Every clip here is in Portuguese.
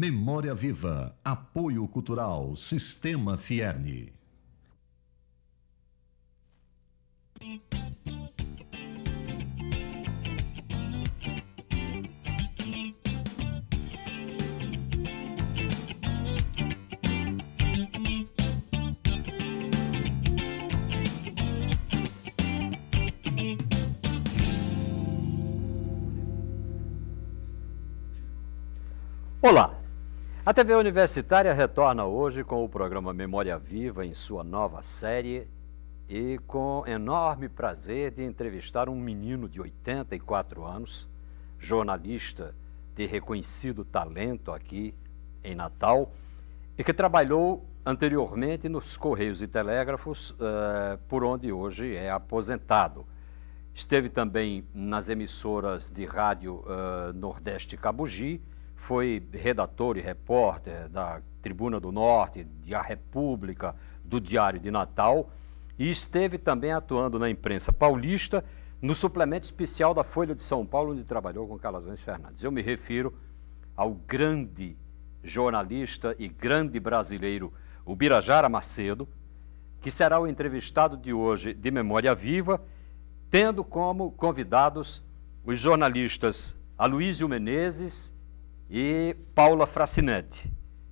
Memória Viva, Apoio Cultural, Sistema Fierne. Olá! A TV Universitária retorna hoje com o programa Memória Viva em sua nova série e com enorme prazer de entrevistar um menino de 84 anos, jornalista de reconhecido talento aqui em Natal e que trabalhou anteriormente nos Correios e Telégrafos, por onde hoje é aposentado. Esteve também nas emissoras de rádio Nordeste Cabugi, foi redator e repórter da Tribuna do Norte, de A República, do Diário de Natal e esteve também atuando na imprensa paulista, no suplemento especial da Folha de São Paulo, onde trabalhou com Calazans Fernandes. Eu me refiro ao grande jornalista e grande brasileiro Ubirajara Macedo, que será o entrevistado de hoje de Memória Viva, tendo como convidados os jornalistas Aloísio Menezes e Paula Fracinetti,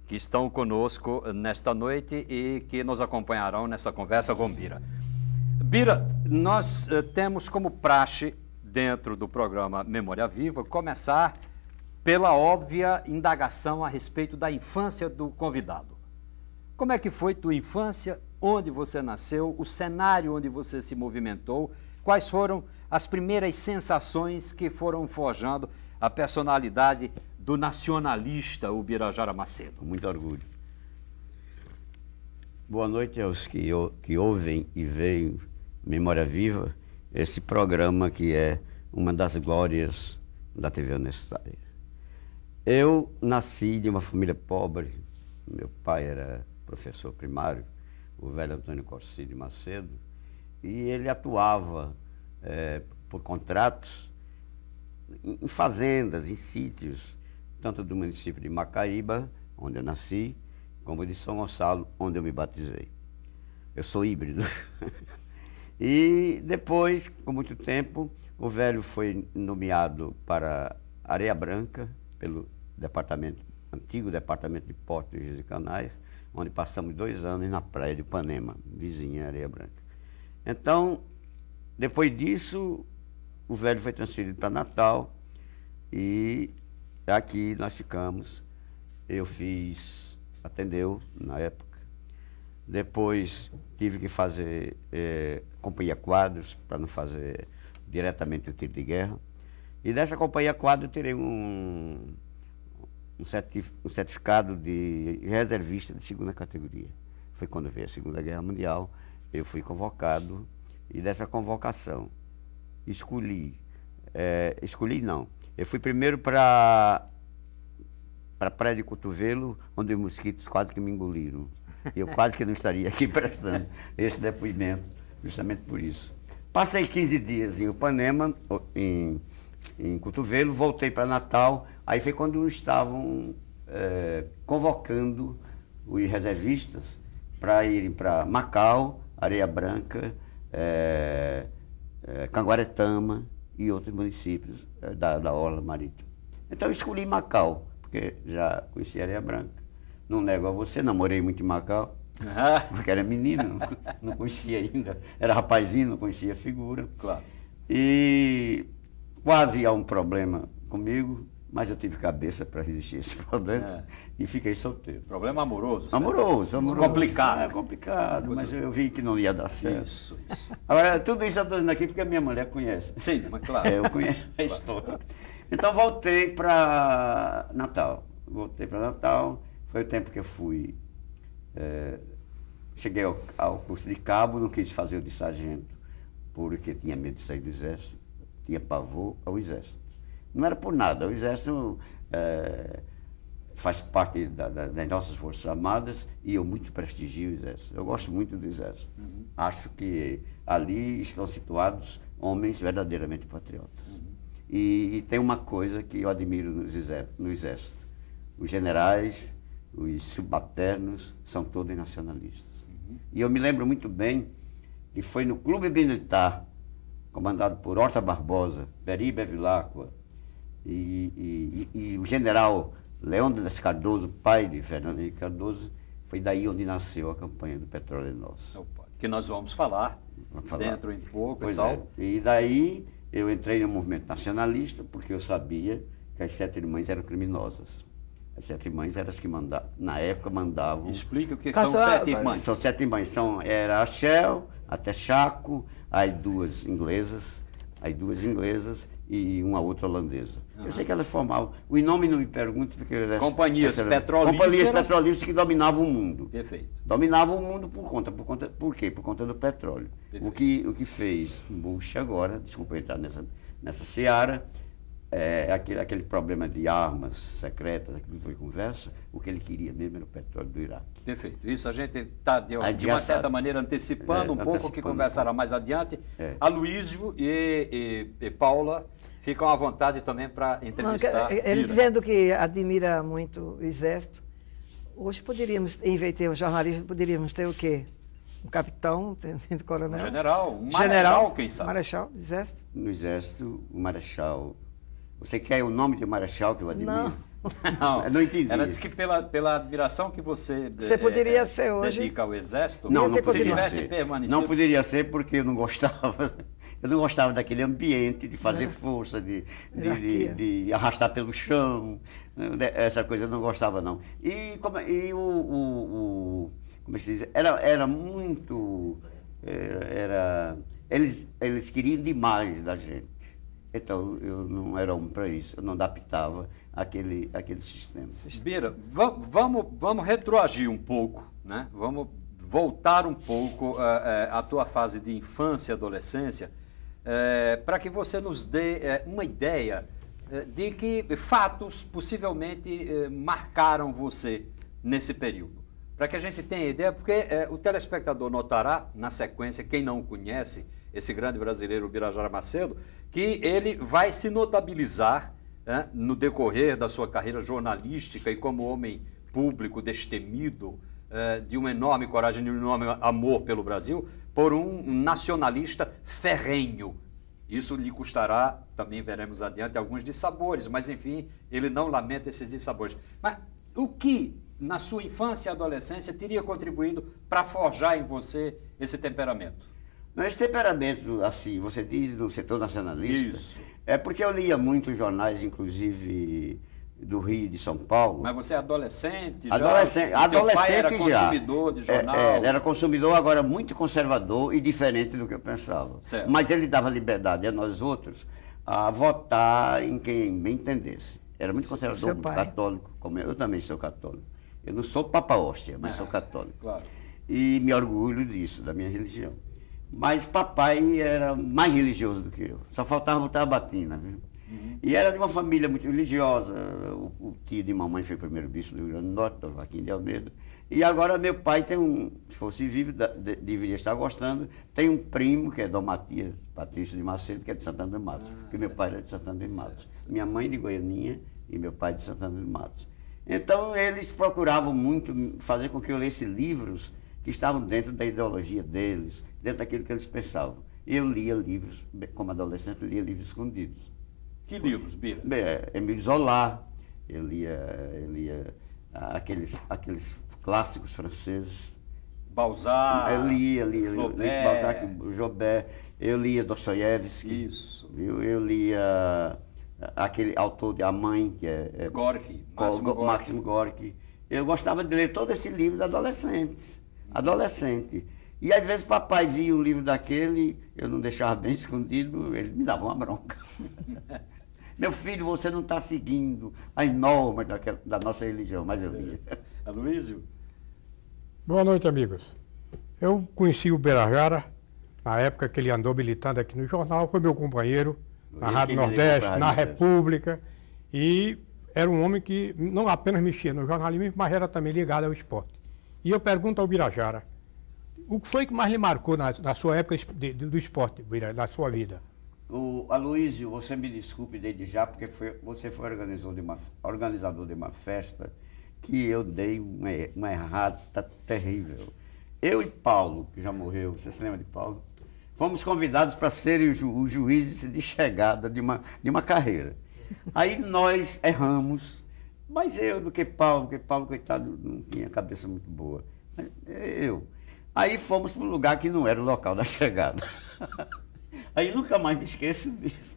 que estão conosco nesta noite e que nos acompanharão nessa conversa com Bira. Bira, nós temos como praxe, dentro do programa Memória Viva, começar pela óbvia indagação a respeito da infância do convidado. Como é que foi tua infância, onde você nasceu, o cenário onde você se movimentou, quais foram as primeiras sensações que foram forjando a personalidade do nacionalista Ubirajara Macedo? Muito orgulho. Boa noite aos que ouvem e veem Memória Viva, esse programa que é uma das glórias da TV Universitária. Eu nasci de uma família pobre, meu pai era professor primário, o velho Antônio Corsini Macedo, e ele atuava por contratos em fazendas, em sítios, tanto do município de Macaíba, onde eu nasci, como de São Gonçalo, onde eu me batizei. Eu sou híbrido. E depois, com muito tempo, o velho foi nomeado para Areia Branca, pelo antigo Departamento de Portos e Canais, onde passamos 2 anos na praia de Ipanema, vizinha Areia Branca. Então, depois disso, o velho foi transferido para Natal e aqui nós ficamos. Eu atendeu na época. Depois tive que fazer companhia quadros, para não fazer diretamente o tiro de guerra. E dessa companhia quadro eu tirei um certificado de reservista de 2ª categoria. Foi quando veio a Segunda Guerra Mundial, eu fui convocado e dessa convocação eu fui primeiro para a Praia de Cotovelo, onde os mosquitos quase que me engoliram. Eu quase que não estaria aqui prestando esse depoimento, justamente por isso. Passei 15 dias em Ipanema, em Cotovelo, voltei para Natal, aí foi quando estavam convocando os reservistas para irem para Macau, Areia Branca, Canguaretama e outros municípios da orla marítima. Então eu escolhi Macau, porque já conhecia Areia Branca. Não nego a você, namorei muito em Macau, porque era menino, não conhecia ainda, era rapazinho, não conhecia a figura. Claro. E quase há um problema comigo, mas eu tive cabeça para resistir a esse problema e fiquei solteiro. Problema amoroso? Amoroso. Complicado. É complicado, mas eu vi que não ia dar certo. Isso. Agora, tudo isso eu estou dizendo aqui porque a minha mulher conhece. Sim, mas claro. Eu conheço a história. Então voltei para Natal. Foi o tempo que eu fui. Cheguei ao curso de cabo, não quis fazer o de sargento, porque tinha medo de sair do exército, tinha pavor ao exército. Não era por nada, o exército faz parte das nossas Forças Armadas e eu muito prestigio o exército. Eu gosto muito do exército. Uhum. Acho que ali estão situados homens verdadeiramente patriotas. Uhum. E tem uma coisa que eu admiro no exército. os generais, os subalternos, são todos nacionalistas. E eu me lembro muito bem que foi no Clube Militar, comandado por Horta Barbosa, Peri Bevilacqua e o general Leônidas Cardoso, pai de Fernando Henrique Cardoso, foi daí onde nasceu a campanha do Petróleo é Nosso. Que nós vamos falar dentro em pouco pois e tal. E daí eu entrei no movimento nacionalista porque eu sabia que as 7 irmãs eram criminosas. As 7 irmãs eram as que na época mandavam. Explica o que são 7 irmãs. São 7 irmãs. Era a Shell, até Chaco, as duas inglesas e uma outra holandesa. Eu sei que elas formavam. O nome não me pergunta porque companhias petrolíferas. Companhias petrolíferas que dominavam o mundo. Perfeito. Dominavam o mundo por quê? Por conta do petróleo. O que fez Bush agora, desculpa eu entrar nessa seara, aquele problema de armas secretas, aquilo que foi conversa, o que ele queria mesmo era o petróleo do Iraque. Perfeito. Isso a gente está, de uma certa maneira, antecipando um pouco o que conversará mais adiante. Aloísio e Paula ficam à vontade também para entrevistar. Ele dizendo que admira muito o Exército. Hoje poderíamos, em vez de ter um jornalista, poderíamos ter o quê? Um capitão, um coronel? Um general, um marechal, quem sabe? Marechal do Exército? No Exército, o marechal... Você quer o nome de marechal que eu admiro? Não. Eu não entendi. Ela disse que pela admiração que você poderia ser hoje, dedica ao Exército, não poderia ser. Permanecido. Não poderia ser porque eu não gostava. Eu não gostava daquele ambiente de fazer força, de arrastar pelo chão. Essa coisa eu não gostava, não. Como se diz? Era muito... Eles queriam demais da gente. Então, eu não era homem para isso, eu não adaptava aquele sistema. Bira, vamos retroagir um pouco, né? Vamos voltar um pouco à tua fase de infância e adolescência, para que você nos dê uma ideia de que fatos possivelmente marcaram você nesse período. Para que a gente tenha ideia, porque o telespectador notará, na sequência, quem não o conhece, esse grande brasileiro Birajara Macedo, que ele vai se notabilizar no decorrer da sua carreira jornalística e como homem público destemido, de uma enorme coragem e um enorme amor pelo Brasil, por um nacionalista ferrenho. Isso lhe custará, também veremos adiante, alguns dissabores, mas enfim, ele não lamenta esses dissabores. Mas o que, na sua infância e adolescência, teria contribuído para forjar em você esse temperamento? Esse temperamento, assim, você diz do setor nacionalista, isso. É porque eu lia muitos jornais, inclusive do Rio e de São Paulo. Mas você é adolescente? Adolescente era já. Consumidor de jornal? Era consumidor, agora muito conservador e diferente do que eu pensava. Certo. Mas ele dava liberdade a nós outros a votar em quem bem entendesse. Era muito conservador, muito católico, como eu também sou católico. Eu não sou Papa Hóstia, mas sou católico. Claro. E me orgulho disso, da minha religião. Mas papai era mais religioso do que eu. Só faltava botar a batina, viu? E era de uma família muito religiosa. O tio de mamãe foi primeiro bispo do Rio Grande do Norte, do Joaquim de Almeida. E agora meu pai tem se fosse vivo, deveria estar gostando, tem um primo, que é Dom Matias Patrício de Macedo, que é de Santana de Matos. Porque meu pai era de Santana de Matos. Minha mãe de Goianinha e meu pai de Santana de Matos. Então eles procuravam muito fazer com que eu lesse livros que estavam dentro da ideologia deles, dentro daquilo que eles pensavam. Eu lia livros, como adolescente, lia livros escondidos. Que livros, Bira? Émile Zola, eu lia aqueles clássicos franceses. Balzac, eu lia Balzac, Joubert, eu lia Dostoiévski. Isso. Eu lia aquele autor de A Mãe, que é Gorky, Máximo Gorky. Eu gostava de ler todo esse livro de adolescente. E às vezes papai via o livro daquele, eu não deixava bem escondido, ele me dava uma bronca. Meu filho, você não está seguindo as normas da nossa religião, mas eu lia. Aloísio? Boa noite, amigos. Eu conheci o Birajara na época que ele andou militando aqui no jornal, foi meu companheiro na Rádio Nordeste, na República, e era um homem que não apenas mexia no jornalismo, mas era também ligado ao esporte. E eu pergunto ao Birajara, o que foi que mais lhe marcou na sua época do esporte, na sua vida? Aloysio, você me desculpe desde já, porque você foi organizador de uma festa que eu dei uma errata terrível. Eu e Paulo, que já morreu, você se lembra de Paulo? Fomos convidados para serem os juízes de chegada de uma carreira. Aí nós erramos, mas do que Paulo, coitado, não tinha cabeça muito boa. Aí fomos para um lugar que não era o local da chegada. Aí nunca mais me esqueço disso.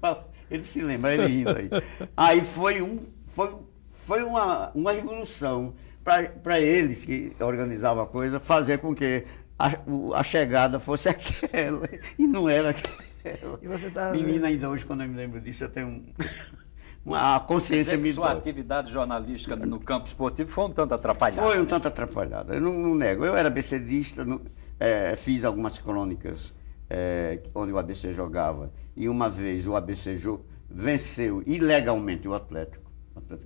Ele se lembra, ele rindo aí. Aí foi uma revolução para eles que organizavam a coisa, fazer com que a chegada fosse aquela e não era aquela. E você tá... Menina, ainda hoje, quando eu me lembro disso, eu tenho uma consciência me Sua atividade jornalística no campo esportivo foi um tanto atrapalhada. Foi um tanto atrapalhada, eu não nego. Eu era ABCdista, fiz algumas crônicas onde o ABC jogava, e uma vez o ABC venceu ilegalmente o Atlético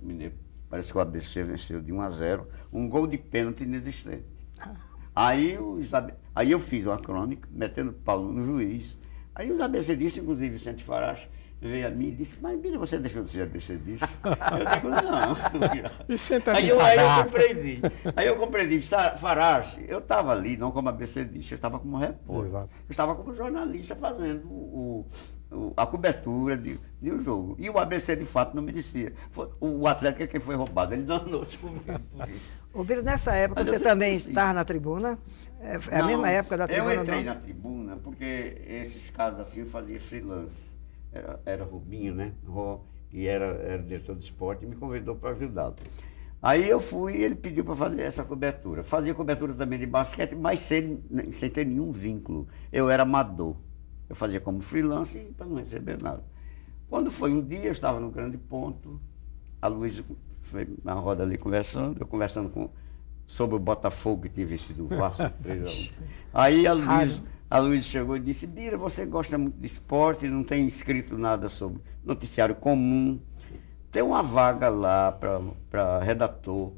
Mineiro. Parece que o ABC venceu de 1-0, um gol de pênalti inexistente. Aí eu fiz uma crônica, metendo Paulo no juiz. Aí os ABCdistas, inclusive Vicente Farache, veio a mim e disse: mas Bira, você deixou de ser ABCdista? Eu digo: não. Aí eu compreendi. Farache, eu estava ali não como ABCdista, eu estava como repórter. Exato. Eu estava como jornalista fazendo a cobertura de um jogo. E o ABC, de fato, não merecia. O Atlético é quem foi roubado, ele danou-se comigo por isso. Ô, Bira, nessa época você também estava na tribuna? É a mesma época da tribuna? Eu entrei na tribuna porque esses casos assim eu fazia freelance. Era Rubinho, né? Que era diretor de esporte, e me convidou para ajudá-lo. Aí eu fui e ele pediu para fazer essa cobertura. Fazia cobertura também de basquete, mas sem ter nenhum vínculo. Eu era amador. Eu fazia como freelance para não receber nada. Quando foi um dia, eu estava no Grande Ponto, a Luísa foi na roda ali conversando, eu conversando sobre o Botafogo que tinha vencido o Vasco 3-1. Aí a Luísa chegou e disse: Bira, você gosta muito de esporte, não tem escrito nada sobre noticiário comum, tem uma vaga lá para redator.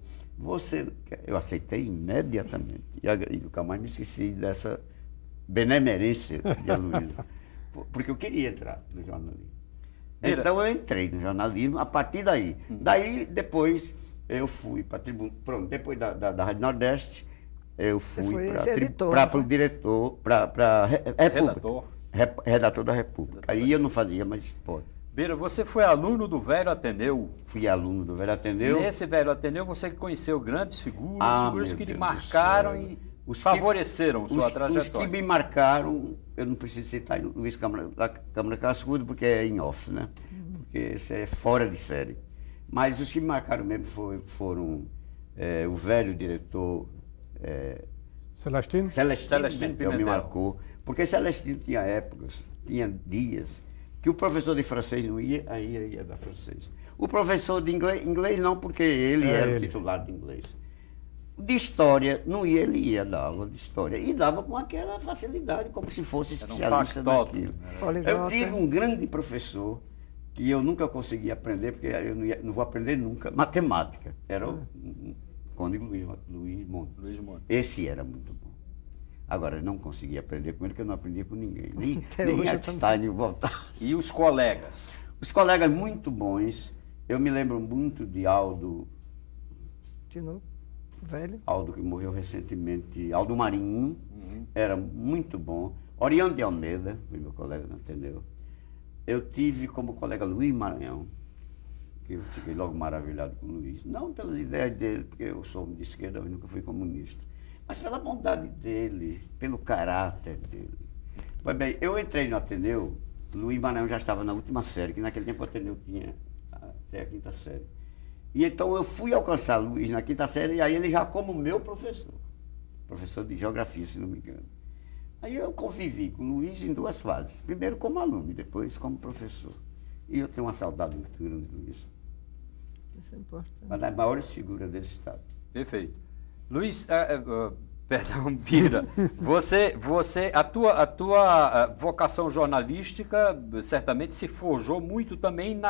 Eu aceitei imediatamente. E nunca mais me esqueci dessa benemerência de Aloysio, porque eu queria entrar no jornalismo. Então eu entrei no jornalismo a partir daí. Daí, depois, eu fui para a tribuna. Pronto, depois da Rádio Nordeste, eu fui para o diretor, para redator da República. Aí eu não fazia mais esporte. Bira, você foi aluno do Velho Ateneu. Fui aluno do Velho Ateneu. Nesse Velho Ateneu você conheceu grandes figuras, que lhe marcaram e favoreceram sua trajetória. Os que me marcaram, eu não preciso citar Luiz Câmara Cascudo, porque é em off, né? Porque isso é fora de série. Mas os que me marcaram mesmo foram o velho diretor Celestino Pimentel me marcou. Porque Celestino tinha épocas, tinha dias, que o professor de francês não ia, aí ia dar francês. O professor de inglês não, porque ele era o titular de inglês. De história, não ia, ele ia dar aula de história. E dava com aquela facilidade, como se fosse especialista naquilo. Eu tive um grande professor, que eu nunca consegui aprender, porque eu não vou aprender nunca, matemática. Era o Conde Luiz Monte. Esse era muito bom. Agora, eu não consegui aprender com ele, porque eu não aprendia com ninguém. Nem Einstein voltava. E os colegas? Os colegas muito bons. Eu me lembro muito de Aldo. De novo? Velho? Aldo, que morreu recentemente. Aldo Marinho, era muito bom. Oriano de Almeida, meu colega, não entendeu? Eu tive como colega Luiz Maranhão, que eu fiquei logo maravilhado com o Luiz. Não pelas ideias dele, porque eu sou de esquerda, eu nunca fui comunista, mas pela bondade dele, pelo caráter dele. Pois bem, eu entrei no Ateneu, Luiz Maranhão já estava na última série, que naquele tempo o Ateneu tinha até a 5ª série. E então eu fui alcançar Luiz na 5ª série, e aí ele já como meu professor de geografia, se não me engano. Aí eu convivi com o Luiz em 2 fases. Primeiro como aluno e depois como professor. E eu tenho uma saudade muito grande do Luiz. Isso é importante. Uma das maiores figuras desse estado. Perfeito. Luiz, perdão, Bira, a tua vocação jornalística certamente se forjou muito também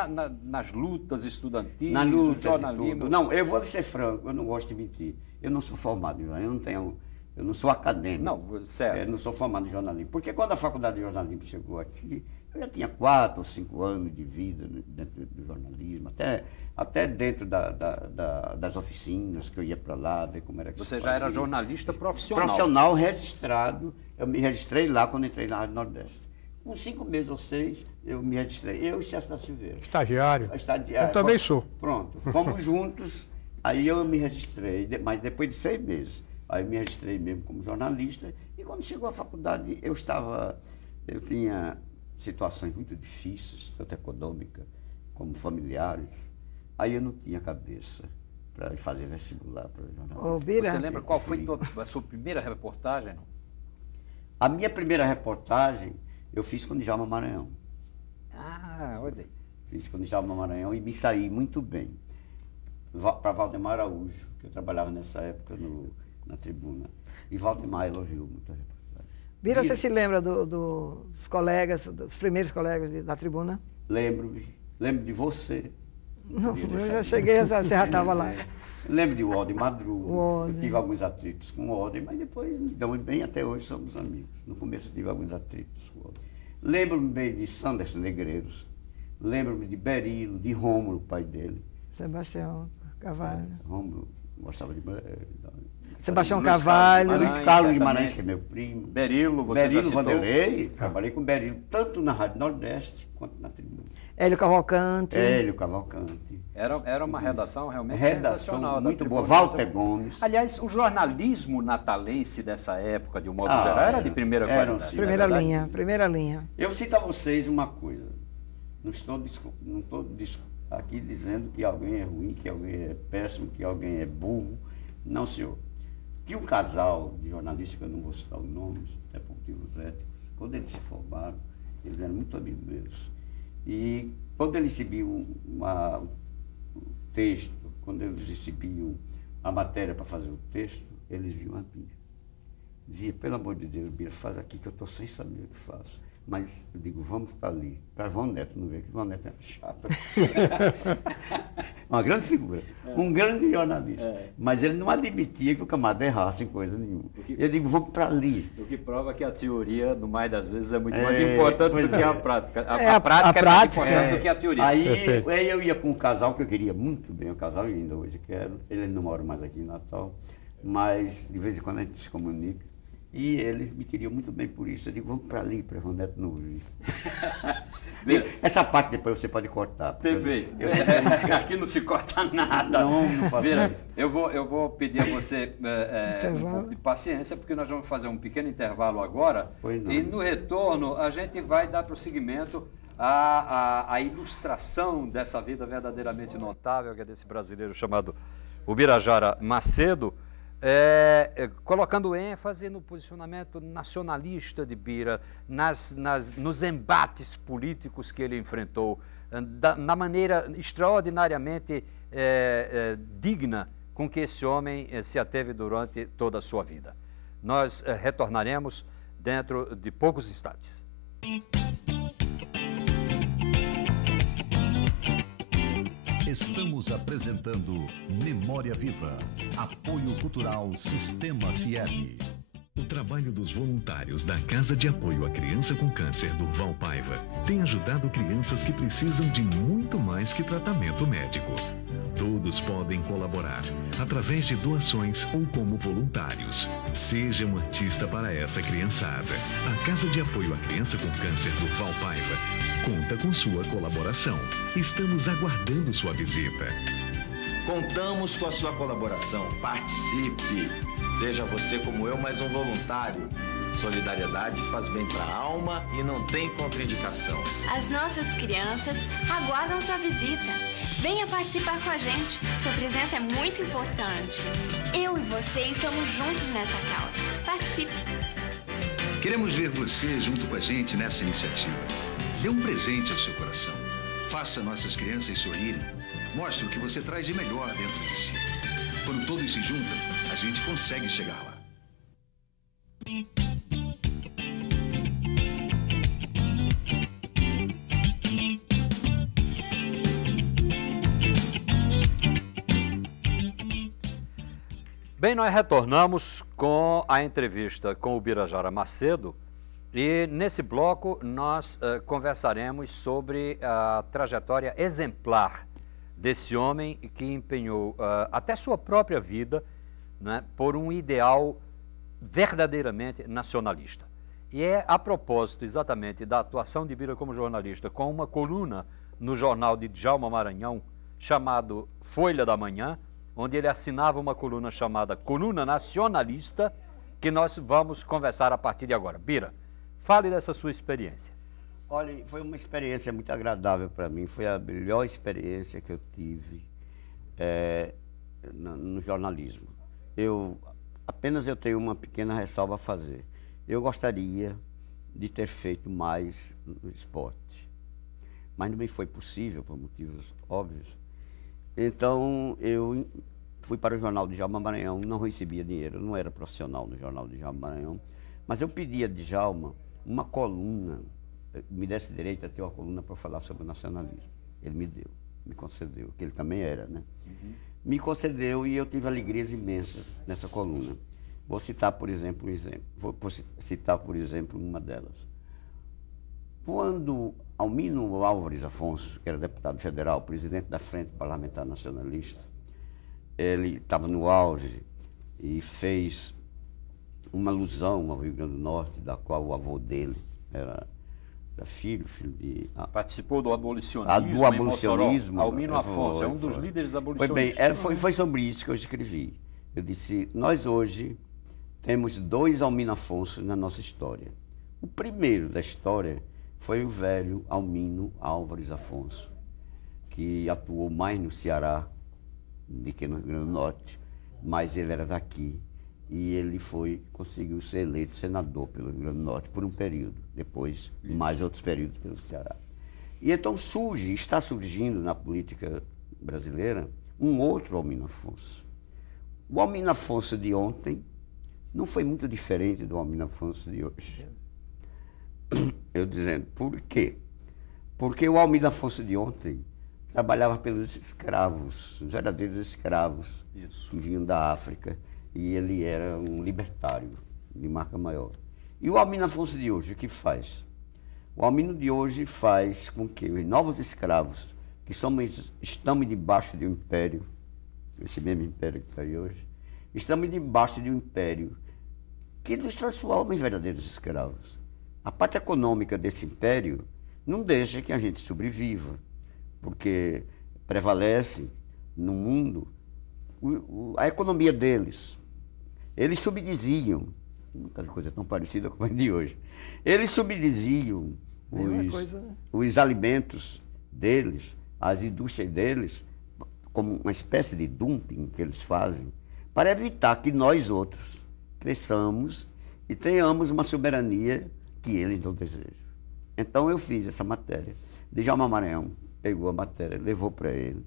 nas lutas estudantis, no jornalismo. Não, eu vou ser franco, eu não gosto de mentir. Eu não sou formado em jornalismo, eu não sou acadêmico. Não, certo. Eu não sou formado em jornalismo. Porque quando a faculdade de jornalismo chegou aqui, Eu já tinha 4 ou 5 anos de vida dentro do jornalismo, até dentro das oficinas, que eu ia para lá, ver como era que Você se já era fazia. jornalista profissional. Profissional registrado, eu me registrei lá quando entrei na Rádio Nordeste. Com 5 meses ou 6, eu me registrei, eu e Celso da Silveira. Estagiário. Estagiário. Eu também sou. Pronto, fomos juntos, aí eu me registrei, mas depois de 6 meses, aí me registrei mesmo como jornalista, e quando chegou à faculdade, eu tinha situações muito difíceis, tanto econômica como familiares, aí eu não tinha cabeça para fazer vestibular para jornalismo. Ô, Bira, Você lembra qual foi a sua primeira reportagem? Não? A minha primeira reportagem eu fiz com o Djalma Maranhão. Ah, olha aí. Fiz com o Djalma Maranhão e me saí muito bem. Para Valdemar Araújo, que eu trabalhava nessa época na tribuna. E Valdemar elogiou muito a reportagem. Bira, você se lembra dos colegas, dos primeiros colegas da tribuna? Lembro de você. Não, eu já cheguei, você já estava lá. Lembro de Walden Madruga. Walden. Eu tive alguns atritos com o Walden, mas depois me damos bem, até hoje somos amigos. No começo eu tive alguns atritos com o Walden. Lembro-me bem de Sanderson Negreiros. Lembro-me de Berilo, de Rômulo, pai dele. Sebastião Carvalho. Rômulo gostava de... Sebastião Luiz Carvalho. Carlos Luiz Carlos certamente. Guimarães, que é meu primo. Berilo, você já Berilo citou? Vanderlei, trabalhei com Berilo, tanto na Rádio Nordeste quanto na tribuna. Hélio Cavalcante. Hélio Cavalcante. Era uma redação realmente Redação sensacional. da muito boa. Tribuna. Walter Gomes. Aliás, o jornalismo natalense dessa época, de um modo Ah, geral, era de primeira eram qualidade. sim. Primeira verdade. linha, primeira linha. Eu cito a vocês uma coisa. Não estou aqui dizendo que alguém é ruim, que alguém é péssimo, que alguém é burro. Não, senhor. Tinha um casal de jornalistas, que eu não vou citar os nomes, até por motivos éticos. Quando eles se formaram, eles eram muito amigos meus. E quando eles recebiam o texto, quando eles recebiam a matéria para fazer o texto, eles viam a Bia. Dizia, pelo amor de Deus, Bia, faz aqui que eu estou sem saber o que faço. Mas eu digo, vamos para ali, para João Neto, não ver que João Neto era chato. Uma grande figura, um grande jornalista. Mas ele não admitia que o camarada errasse em coisa nenhuma. Eu digo, vamos para ali. O que prova que a teoria, no mais das vezes, é muito mais importante do que a prática. A prática é mais importante do que a teoria. Aí eu ia com um casal que eu queria muito bem, o casal e ainda hoje quero. Eles não moram mais aqui em Natal, mas de vez em quando a gente se comunica. E eles me queriam muito bem por isso. Eu digo, vamos para ali, para João Neto não ouvir. Essa parte depois você pode cortar. Perfeito. Aqui não se corta nada. Não faço isso. Eu vou pedir a você um pouco de paciência, porque nós vamos fazer um pequeno intervalo agora. E no retorno a gente vai dar prosseguimento à ilustração dessa vida verdadeiramente notável, que é desse brasileiro chamado Ubirajara Macedo, colocando ênfase no posicionamento nacionalista de Bira, nos embates políticos que ele enfrentou, na maneira extraordinariamente digna com que esse homem se ateve durante toda a sua vida. Nós retornaremos dentro de poucos instantes. Estamos apresentando Memória Viva, apoio cultural Sistema Fierne. O trabalho dos voluntários da Casa de Apoio à Criança com Câncer Durval Paiva tem ajudado crianças que precisam de muito mais que tratamento médico. Todos podem colaborar através de doações ou como voluntários. Seja um artista para essa criançada. A Casa de Apoio à Criança com Câncer Durval Paiva conta com sua colaboração. Estamos aguardando sua visita. Contamos com a sua colaboração. Participe. Seja você como eu, mais um voluntário. Solidariedade faz bem para a alma e não tem contraindicação. As nossas crianças aguardam sua visita. Venha participar com a gente. Sua presença é muito importante. Eu e você estamos juntos nessa causa. Participe. Queremos ver você junto com a gente nessa iniciativa. Dê um presente ao seu coração. Faça nossas crianças sorrirem. Mostre o que você traz de melhor dentro de si. Quando todos se juntam, a gente consegue chegar lá. Bem, nós retornamos com a entrevista com o Ubirajara Macedo E nesse bloco nós conversaremos sobre a trajetória exemplar desse homem que empenhou até sua própria vida, né, por um ideal verdadeiramente nacionalista. E é a propósito exatamente da atuação de Bira como jornalista, com uma coluna no jornal de Djalma Maranhão, chamado Folha da Manhã, onde ele assinava uma coluna chamada Coluna Nacionalista, que nós vamos conversar a partir de agora. Bira, fale dessa sua experiência. Olha, foi uma experiência muito agradável para mim, foi a melhor experiência que eu tive no jornalismo. Apenas eu tenho uma pequena ressalva a fazer. Eu gostaria de ter feito mais no esporte, mas não me foi possível por motivos óbvios. Então eu fui para o jornal de Djalma Maranhão, não recebia dinheiro, não era profissional no jornal de Djalma Maranhão, mas eu pedi a Djalma uma coluna, me desse direito a ter uma coluna para falar sobre o nacionalismo. Ele me deu, me concedeu, que ele também era, né? Uhum. Me concedeu e eu tive alegrias imensas nessa coluna. Vou citar, por exemplo, uma delas. Quando Almino Álvares Afonso, que era deputado federal, presidente da Frente Parlamentar Nacionalista, ele estava no auge e fez uma alusão ao Rio Grande do Norte, da qual o avô dele era filho de... Participou do abolicionismo. Almino Afonso, é um dos líderes abolicionistas. Foi sobre isso que eu escrevi. Eu disse, nós hoje temos 2 Almino Afonso na nossa história. O primeiro da história foi o velho Almino Álvares Afonso, que atuou mais no Ceará do que no Rio Grande do Norte, mas ele era daqui. E ele conseguiu ser eleito senador pelo Rio Grande do Norte por um período, depois mais outros períodos pelo Ceará. E então está surgindo na política brasileira um outro Almino Afonso. O Almino Afonso de ontem não foi muito diferente do Almino Afonso de hoje. Eu dizendo, por quê? Porque o Almino Afonso de ontem trabalhava pelos escravos, os verdadeiros escravos que vinham da África. E ele era um libertário de marca maior. E o Almino Afonso de hoje, o que faz? O Almino de hoje faz com que os novos escravos, que estamos debaixo de um império, esse mesmo império que está aí hoje, estamos debaixo de um império que nos transforma em verdadeiros escravos. A parte econômica desse império não deixa que a gente sobreviva, porque prevalece no mundo a economia deles. Eles subdiziam, nunca coisa tão parecida com a de hoje, eles subdiziam os alimentos deles, as indústrias deles, como uma espécie de dumping que eles fazem, para evitar que nós outros cresçamos e tenhamos uma soberania que eles não desejam. Então eu fiz essa matéria. Djalma Maranhão pegou a matéria, levou para ele.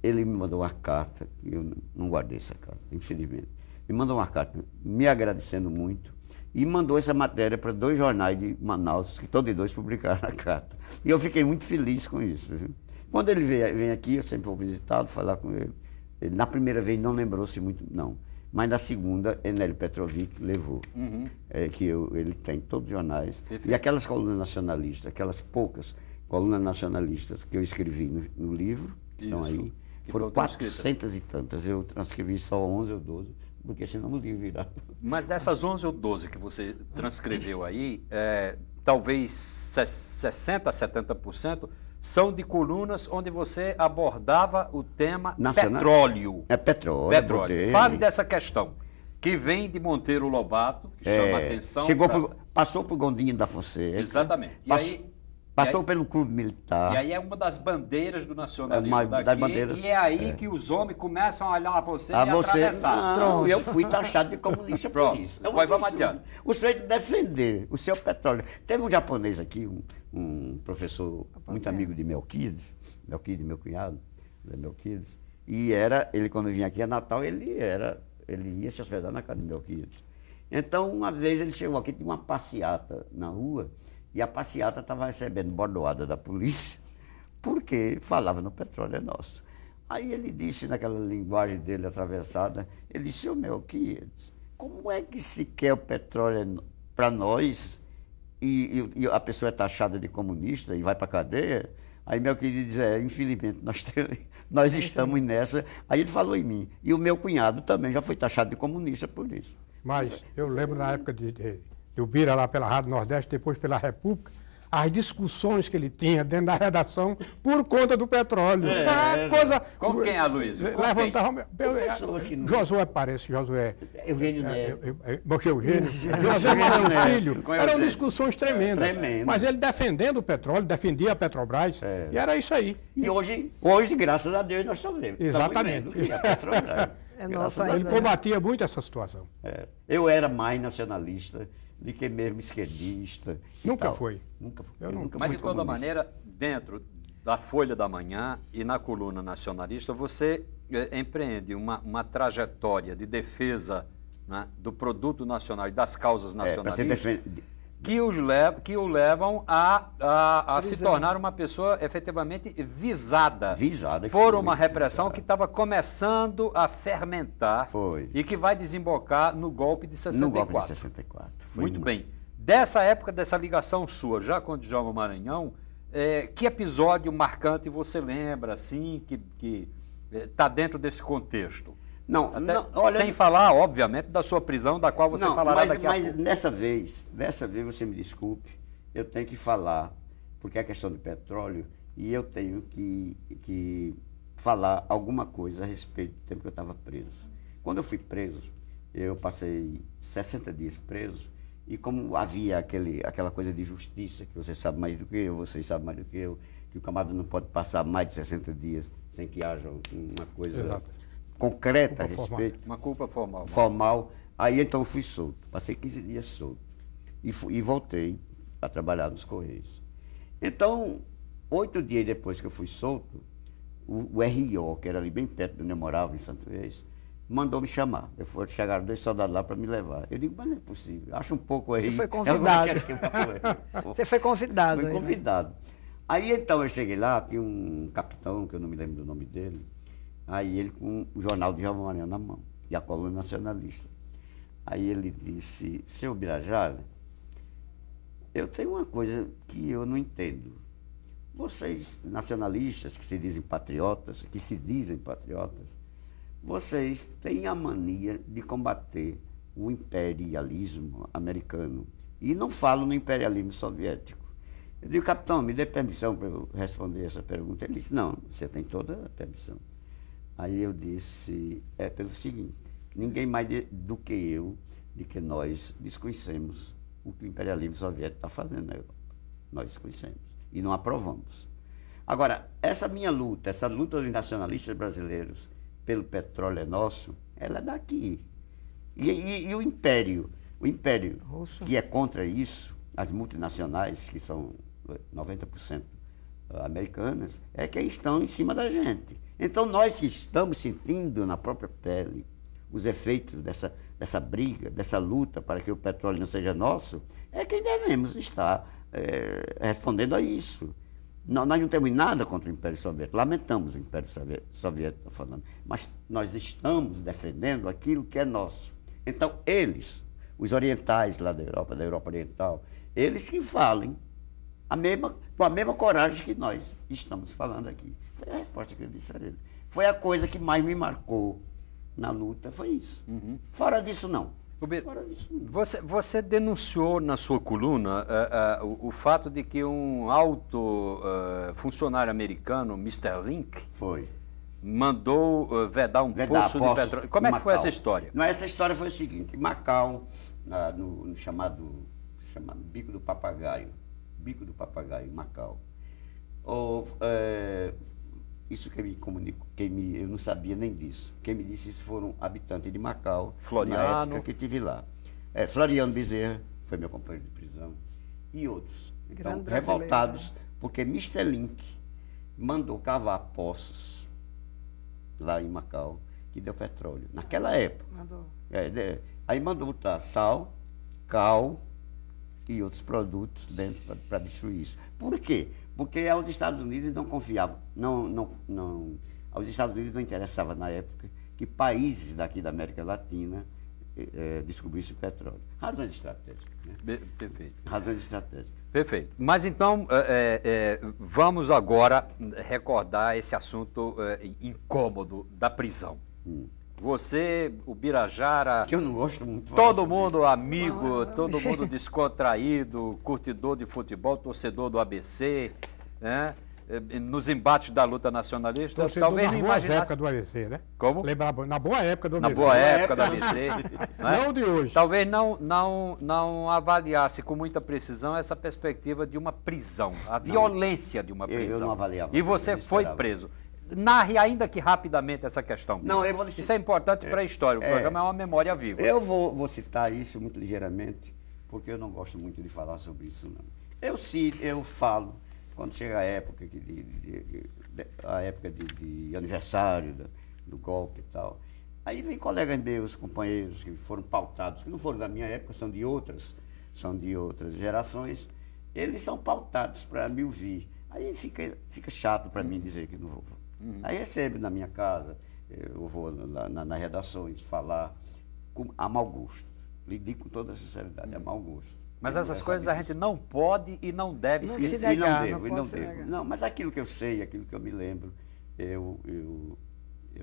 Ele me mandou uma carta, eu não guardei essa carta, infelizmente. Me mandou uma carta me agradecendo muito e mandou essa matéria para 2 jornais de Manaus, que todos 2 publicaram a carta. E eu fiquei muito feliz com isso. Viu? Quando ele vem aqui, eu sempre vou visitá-lo, falar com ele. Ele, na primeira vez, não lembrou-se muito, não. Mas na segunda, Enélio Petrovic levou. Uhum. Ele tem todos os jornais. Perfeito. E aquelas colunas nacionalistas, aquelas poucas colunas nacionalistas que eu escrevi no livro, que estão aí, foram 400 e tantas. Eu transcrevi só 11 ou 12, porque senão o livro virava. Mas dessas 11 ou 12 que você transcreveu aí, talvez 60% a 70% são de colunas onde você abordava o tema petróleo. Petróleo. Fale dessa questão, que vem de Monteiro Lobato, que chama a atenção. Passou por Gondinho da Fonseca. Exatamente. Passou pelo Clube Militar. E aí é uma das bandeiras do nacionalismo daqui. E é aí que os homens começam a olhar para você e atravessar. Não, eu fui taxado de comunista por isso. Vamos adiante. O senhor defender o seu petróleo. Teve um japonês aqui, um professor muito amigo de Melquides, meu cunhado, Melquides, e ele quando vinha aqui a Natal, ele ia se hospedar na casa de Melquides. Então, uma vez ele chegou aqui, tinha uma passeata na rua, e a passeata estava recebendo bordoada da polícia, porque falava no petróleo é nosso. Aí ele disse, naquela linguagem dele atravessada, ele disse, ô Melquides, como é que se quer o petróleo para nós e a pessoa é taxada de comunista e vai para a cadeia, aí meu querido diz, infelizmente, nós estamos nessa. Aí ele falou em mim. E o meu cunhado também já foi taxado de comunista por isso. Mas eu lembro na época de Bira lá pela Rádio Nordeste, depois pela República, as discussões que ele tinha dentro da redação por conta do petróleo. Coisa... Com quem, Aloysio? Levantava... Josué parece, Josué... Eugênio Neto. Eugênio. José Maranhão Filho. Eram discussões tremendas. Mas ele defendendo o petróleo, defendia a Petrobras, e era isso aí. E hoje, graças a Deus, nós estamos vendo. Exatamente. Ele combatia muito essa situação. Eu era mais nacionalista do que mesmo esquerdista. Nunca foi. Nunca fui. Mas, de toda maneira, dentro da Folha da Manhã e na coluna nacionalista, você empreende uma trajetória de defesa, né, do produto nacional e das causas nacionalistas que o levam a se tornar uma pessoa efetivamente visada por uma repressão que estava começando a fermentar e que vai desembocar no golpe de 64. No golpe de 64. Muito bem. Dessa época, dessa ligação sua, já com o Djalma Maranhão, que episódio marcante você lembra, assim, que está dentro desse contexto? Olha, sem falar, obviamente, da sua prisão, da qual você falará daqui a pouco. Mas dessa vez você me desculpe, eu tenho que falar, porque é questão do petróleo, e eu tenho que falar alguma coisa a respeito do tempo que eu estava preso. Quando eu fui preso, eu passei 60 dias preso, e como havia aquela coisa de justiça, que você sabe mais do que eu, vocês sabem mais do que eu, que o camarada não pode passar mais de 60 dias sem que haja uma coisa concreta a respeito. Uma culpa formal. Formal. Aí então eu fui solto. Passei 15 dias solto. E voltei a trabalhar nos Correios. Então, 8 dias depois que eu fui solto, o RIO, que era ali bem perto de onde eu morava, em Santo Reis, mandou me chamar. Chegaram 2 soldados lá para me levar. Eu digo, mas não é possível. Acho um pouco aí. Você foi convidado. Você foi convidado. Fui convidado. Aí então eu cheguei lá, tinha um capitão, que eu não me lembro do nome dele, aí ele com o jornal de Djalma Maranhão na mão, e a coluna nacionalista. Aí ele disse, seu Birajara, eu tenho uma coisa que eu não entendo. Vocês, nacionalistas, que se dizem patriotas, vocês têm a mania de combater o imperialismo americano. E não falo no imperialismo soviético. Eu digo, capitão, me dê permissão para eu responder essa pergunta. Ele disse, não, você tem toda a permissão. Aí eu disse, é pelo seguinte, ninguém mais do que eu, de que nós desconhecemos o que o imperialismo soviético está fazendo na Europa. Nós desconhecemos e não aprovamos. Agora, essa minha luta, essa luta dos nacionalistas brasileiros pelo petróleo é nosso, ela é daqui. E o império que é contra isso, as multinacionais, que são 90% americanas, é quem estão em cima da gente. Então, nós que estamos sentindo na própria pele os efeitos dessa briga, dessa luta para que o petróleo não seja nosso, é quem devemos estar respondendo a isso. Nós não temos nada contra o Império Soviético, lamentamos o Império Soviético falando, mas nós estamos defendendo aquilo que é nosso. Então, eles, os orientais lá da Europa Oriental, eles que falem com a mesma coragem que nós estamos falando aqui. Foi a resposta que eu disse a ele. Foi a coisa que mais me marcou na luta, foi isso. Uhum. Fora disso, não. Você denunciou na sua coluna o fato de que um alto funcionário americano, Mr. Link, mandou vedar um poço de petróleo. Como é que foi essa história? Não, essa história foi o seguinte, em Macau, no chamado Bico do Papagaio, em Macau, isso que me comunicou, eu não sabia nem disso. Quem me disse isso foram habitantes de Macau, Floriano. Na época que estive lá. Floriano Bezerra, foi meu companheiro de prisão, e outros. Então, revoltados, porque Mr. Link mandou cavar poços lá em Macau, que deu petróleo. Naquela época. Aí mandou botar sal, cal e outros produtos dentro para destruir isso. Por quê? Porque aos Estados Unidos não confiavam, aos Estados Unidos não interessava na época que países daqui da América Latina descobrissem o petróleo. Razões estratégicas. Né? Perfeito. Razões estratégicas. Perfeito. Mas então, vamos agora recordar esse assunto incômodo da prisão. Você, o Birajara, Que eu não gosto muito. todo mundo amigo, todo mundo descontraído, curtidor de futebol, torcedor do ABC, né? Nos embates da luta nacionalista, Torcedor talvez nas não boas imaginasse... épocas do ABC, né? Como? Lembrar, na boa época do Na ABC. boa época do ABC. né? Não de hoje. Talvez não avaliasse com muita precisão essa perspectiva de uma prisão, a violência de uma prisão. Eu não avaliava. E você eu foi esperava. preso. Narre ainda que rapidamente essa questão. Não, eu vou Isso é importante para a história. O programa é uma memória viva. Eu vou citar isso muito ligeiramente, porque eu não gosto muito de falar sobre isso, não. Eu falo, quando chega a época, a época de aniversário do golpe e tal, aí vem colegas meus, companheiros que foram pautados, que não foram da minha época, são de outras gerações, eles são pautados para me ouvir. Aí fica chato para mim dizer que não vou. Aí recebo na minha casa, eu vou nas redações falar a mau gosto. Lhe digo com toda a sinceridade, a mau gosto. Mas Eu essas não coisas a gente não pode e não deve esquecer. E não negar, devo, não e não pode se devo. negar. Não, mas aquilo que eu sei, aquilo que eu me lembro, eu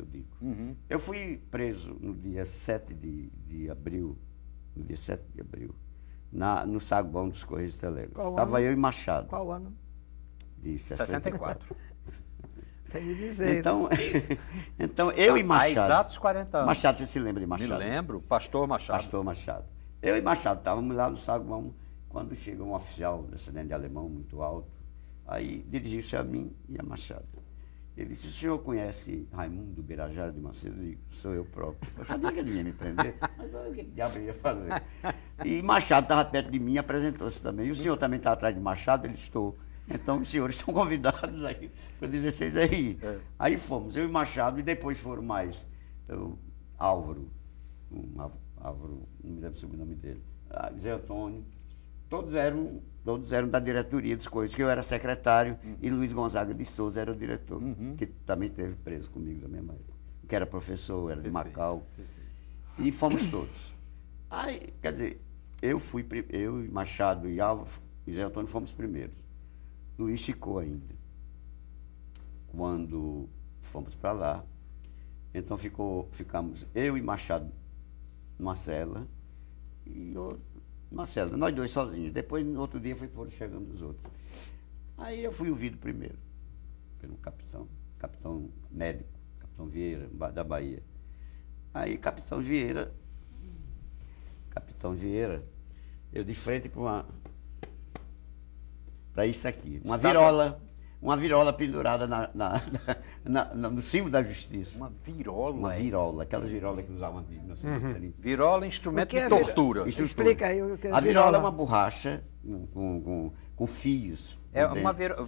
digo. Eu fui preso no dia 7 de abril, no saguão dos Correios de Telégrafo. Estava eu e Machado. Qual ano? De 64. 64. Tem que dizer. Então eu e Há Machado. exatos 40 anos. Machado, você se lembra de Machado? Me lembro, Pastor Machado. Pastor Machado. Eu e Machado estávamos lá no saguão, quando chega um oficial descendente alemão muito alto, aí dirigiu-se a mim e a Machado. Ele disse: o senhor conhece Raimundo Birajara de Macedo? Eu digo: sou eu próprio. Eu sabia que ele ia me prender, mas o que diabo ele ia fazer? E Machado estava perto de mim e apresentou-se também. E o senhor também está atrás de Machado? Ele: estou. Então os senhores estão convidados aí para 16 aí. Aí fomos, eu e Machado, e depois foram mais Álvaro, Álvaro, não me lembro sobre o nome dele, Zé Antônio, todos eram da diretoria dos Correios, que eu era secretário, e Luiz Gonzaga de Souza era o diretor, que também esteve preso comigo da mesma época, que era professor, era de Macau, e fomos todos. Aí, quer dizer, eu e Machado e Álvaro e Zé Antônio fomos primeiros. Luiz ficou ainda. Quando fomos para lá, então ficamos eu e Machado numa cela, e numa cela, nós dois sozinhos. Depois, no outro dia, foram chegando os outros. Aí eu fui ouvido primeiro, pelo capitão médico, capitão Vieira, da Bahia. Aí, capitão Vieira, eu de frente para isso aqui, uma virola pendurada no cimo da justiça. Uma virola? Uma virola, aquelas virolas que usavam em 1930. Virola, instrumento que é de tortura. Explica aí o que é A virola é uma borracha com fios.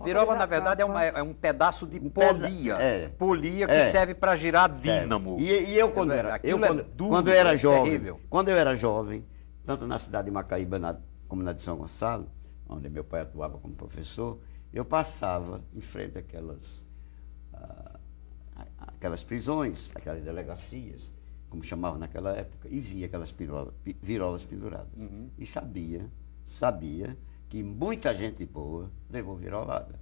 Virola, na verdade, é um pedaço de polia. Polia que serve para girar dínamo. E eu, quando eu era jovem, tanto na cidade de Macaíba como na de São Gonçalo, onde meu pai atuava como professor, eu passava em frente àquelas prisões, aquelas delegacias, como chamavam naquela época, e via aquelas virolas penduradas. E sabia que muita gente boa levou virolada,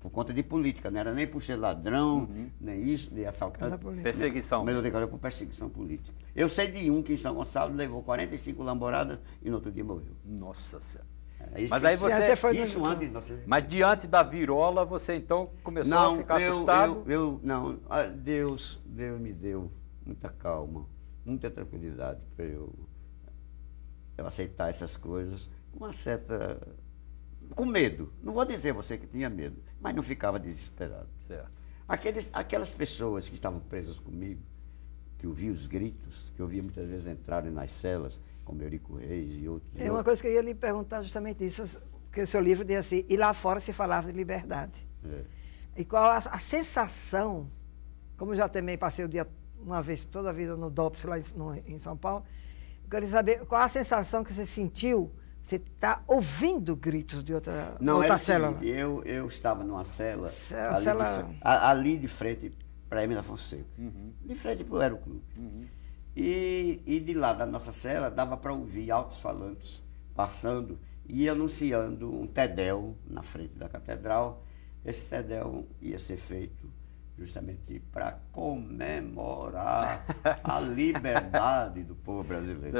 por conta de política, não era nem por ser ladrão, nem isso, nem assaltante. Perseguição. Mas eu digo, era por perseguição política. Eu sei de um que em São Gonçalo levou 45 lamboradas e no outro dia morreu. Nossa Senhora. Mas aí você foi isso antes de nós. Mas diante da virola, você então começou a ficar assustado? Deus me deu muita calma, muita tranquilidade para eu aceitar essas coisas com uma certa... com medo. Não vou dizer você que tinha medo, mas não ficava desesperado. Certo. Aquelas pessoas que estavam presas comigo, que ouviam os gritos, que eu via muitas vezes entrarem nas celas, como Eurico Reis e outros. É uma coisa que eu ia lhe perguntar justamente isso, porque o seu livro diz assim, e lá fora se falava de liberdade. E qual a sensação, como eu já também passei o dia, uma vez, toda a vida no DOPS lá em São Paulo, eu queria saber qual a sensação que você sentiu, você está ouvindo gritos de outra cela? Seguinte, eu estava numa cela, ali de frente para a Emília Fonseca, de frente para o Aeroclube. E de lá da nossa cela dava para ouvir altos falantes passando e anunciando um tedel na frente da catedral. Esse tedel ia ser feito justamente para comemorar a liberdade do povo brasileiro.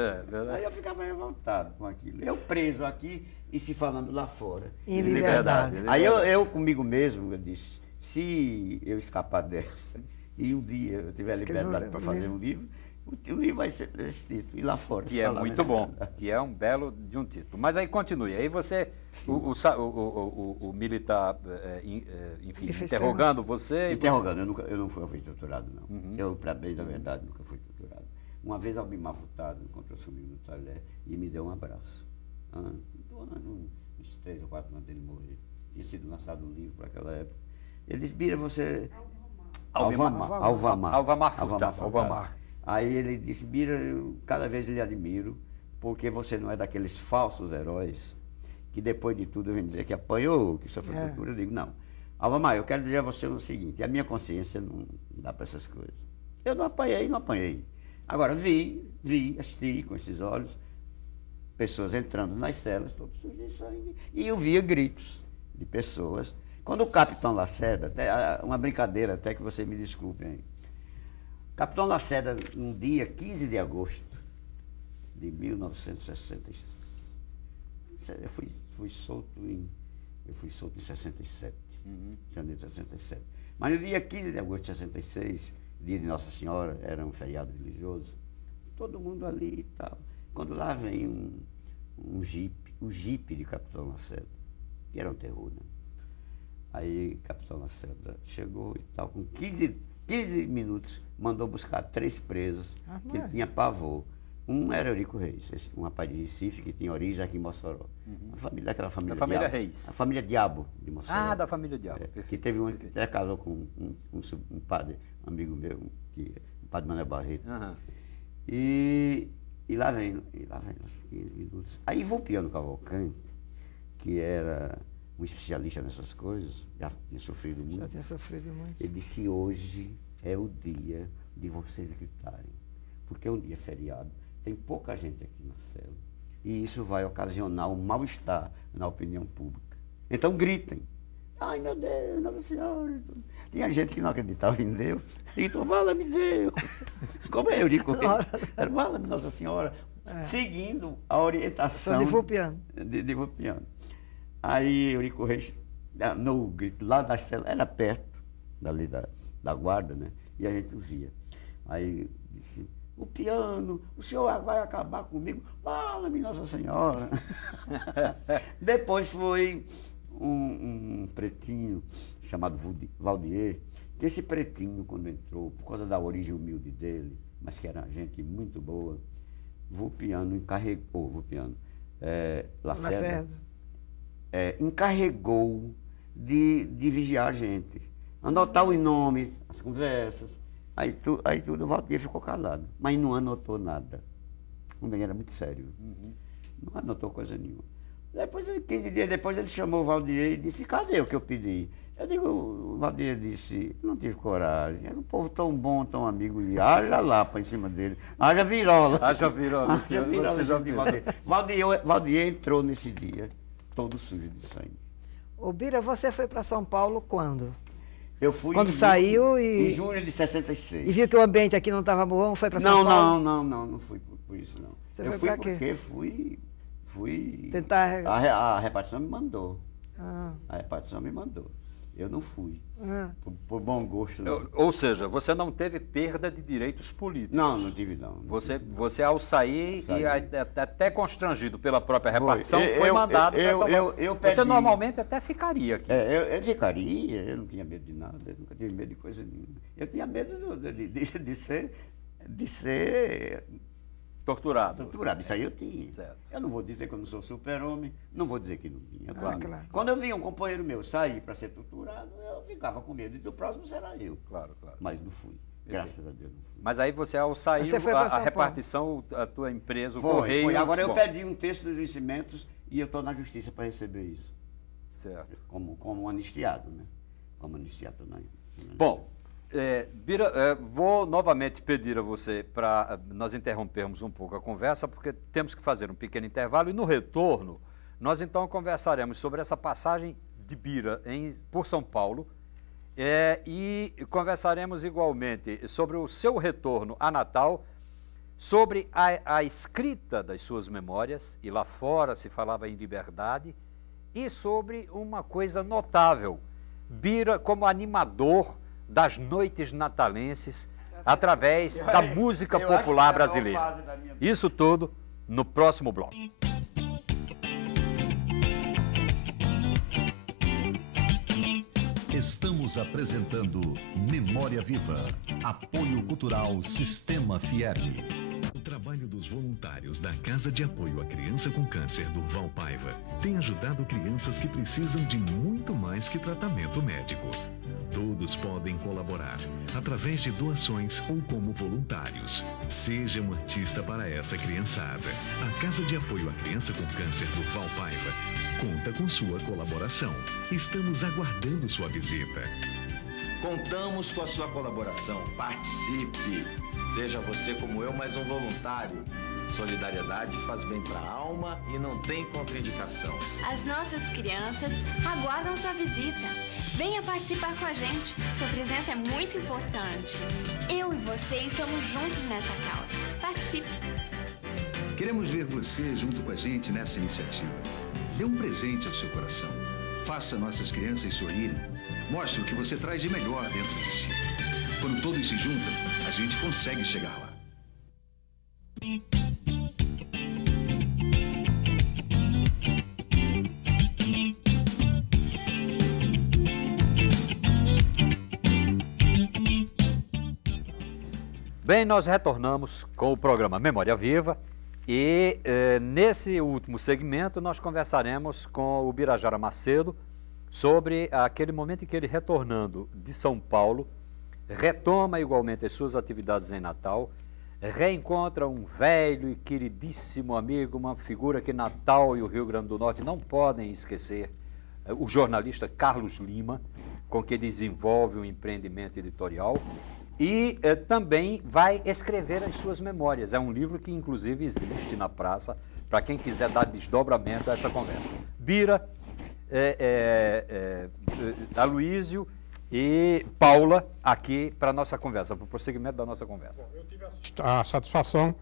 Aí eu ficava revoltado com aquilo. Eu preso aqui e se falando lá fora. Em liberdade. Aí eu comigo mesmo, eu disse, se eu escapar dessa e um dia eu tiver liberdade para fazer um livro, o livro vai ser desse título, e lá fora. Que é muito bom, que é um belo de um título. Mas aí continue, aí você, o militar, enfim, interrogando você... Interrogando, eu não fui torturado, não. Eu, para bem da verdade, nunca fui torturado. Uma vez Albimar Furtado encontrou-se comigo no talher e me deu um abraço. Uns 3 ou 4 anos dele morrer. Tinha sido lançado um livro para aquela época. Ele disse, Bira, você... Alvamar Furtado. Aí ele disse, Bira, eu cada vez lhe admiro, porque você não é daqueles falsos heróis que depois de tudo vem dizer que apanhou, que sofreu tortura. Eu digo, não. Alvamar, eu quero dizer a você o seguinte, a minha consciência não dá para essas coisas. Eu não apanhei. Agora, assisti com esses olhos, pessoas entrando nas celas, todos sujos de sangue, e eu via gritos de pessoas. Quando o Capitão Lacerda, uma brincadeira até que você me desculpe, hein? Capitão Lacerda, no dia 15 de agosto de 1966, eu fui solto em 67, janeiro de 67. Mas no dia 15 de agosto de 66, dia de Nossa Senhora, era um feriado religioso, todo mundo ali e tal. Quando lá vem o jipe de Capitão Lacerda, que era um terror, né? Aí Capitão Lacerda chegou e tal, com 15 minutos, mandou buscar 3 presos que ele tinha pavor. Um era Eurico Reis, um rapaz de Recife que tinha origem aqui em Mossoró. Daquela família da família Diabo, Reis. A família Diabo de Mossoró. Ah, da família Diabo. Que teve até casou com um padre, um amigo meu, o padre Manuel Barreto. E lá vem os 15 minutos. Aí Vulpiano Cavalcante, que era um especialista nessas coisas, já tinha sofrido muito. Ele disse, hoje é o dia de vocês gritarem, porque é um dia feriado, tem pouca gente aqui na cela, e isso vai ocasionar um mal-estar na opinião pública. Então gritem. Ai, meu Deus, Nossa Senhora. Tinha gente que não acreditava em Deus, e então, vala-me Deus. Como é Eurico Reis? Vala-me Nossa Senhora, seguindo a orientação de Vulpiano. De Vulpiano. Aí Eurico Reis, no grito, lá da cela, era perto dali da guarda, né? E a gente via. Aí disse, o piano, o senhor vai acabar comigo? Fala-me, Nossa Senhora. Depois foi um pretinho chamado Valdier, que esse pretinho, quando entrou, por causa da origem humilde dele, mas que era gente muito boa, Vulpiano encarregou, Lacerda, encarregou de vigiar a gente, anotar o nome, as conversas. Aí tudo o Valdir ficou calado, mas não anotou nada. O menino era muito sério. Não anotou coisa nenhuma. Depois, 15 dias depois, ele chamou o Valdir e disse, cadê o que eu pedi? Eu digo, o Valdir disse, não tive coragem. Era um povo tão bom, tão amigo, e haja lapa em cima dele. Haja virola. Haja virola. Valdir entrou nesse dia, todo sujo de sangue. Ô Bira, você foi para São Paulo quando? Eu fui quando saiu em junho de 66. E viu que o ambiente aqui não estava bom, foi para São Paulo? Não fui por isso, não. Você foi para quê? Porque fui... Tentar... A repartição me mandou. A repartição me mandou. Eu não fui. Por bom gosto. Não. Ou seja, você não teve perda de direitos políticos. Não tive não. Você ao sair e até constrangido pela própria repartição, foi mandado para São Paulo. Você normalmente até ficaria aqui. Eu ficaria, eu não tinha medo de nada, eu nunca tive medo de coisa nenhuma. Eu tinha medo de ser torturado. Isso aí eu tinha. Certo. Eu não vou dizer que eu não sou super-homem, não vou dizer que não tinha. Claro. Quando eu via um companheiro meu sair para ser torturado, eu ficava com medo. E o próximo será eu. Claro. Mas não fui. Graças a Deus não fui. Mas aí você, ao sair, a repartição, a tua empresa, o Correio... Foi. Agora eu pedi um texto dos vencimentos e eu estou na justiça para receber isso. Certo. Como anistiado, né? Como anistiado também. Bom, Bira, vou novamente pedir a você para nós interrompermos um pouco a conversa, porque temos que fazer um pequeno intervalo e no retorno nós então conversaremos sobre essa passagem de Bira por São Paulo e conversaremos igualmente sobre o seu retorno a Natal, sobre a escrita das suas memórias, e lá fora se falava em liberdade, e sobre uma coisa notável, Bira como animador das noites natalenses através da música popular brasileira. Isso tudo no próximo bloco. Estamos apresentando Memória Viva, apoio cultural Sistema Fierni. O trabalho dos voluntários da Casa de Apoio à Criança com Câncer Durval Paiva tem ajudado crianças que precisam de muito mais que tratamento médico. Todos podem colaborar através de doações ou como voluntários. Seja um artista para essa criançada. A Casa de Apoio à Criança com Câncer Durval Paiva conta com sua colaboração. Estamos aguardando sua visita. Contamos com a sua colaboração. Participe. Seja você como eu, mais um voluntário. Solidariedade faz bem para a alma e não tem contraindicação. As nossas crianças aguardam sua visita. Venha participar com a gente. Sua presença é muito importante. Eu e você estamos juntos nessa causa. Participe. Queremos ver você junto com a gente nessa iniciativa. Dê um presente ao seu coração. Faça nossas crianças sorrirem. Mostre o que você traz de melhor dentro de si. Quando todos se juntam, a gente consegue chegar lá. Bem, nós retornamos com o programa Memória Viva e nesse último segmento nós conversaremos com o Birajara Macedo sobre aquele momento em que ele, retornando de São Paulo, retoma igualmente as suas atividades em Natal, reencontra um velho e queridíssimo amigo, uma figura que Natal e o Rio Grande do Norte não podem esquecer, o jornalista Carlos Lima, com que desenvolve um empreendimento editorial e também vai escrever as suas memórias. É um livro que inclusive existe na praça, para quem quiser dar desdobramento a essa conversa. Bira, Aloísio e Paula aqui para a nossa conversa, para o prosseguimento da nossa conversa. Eu tive a satisfação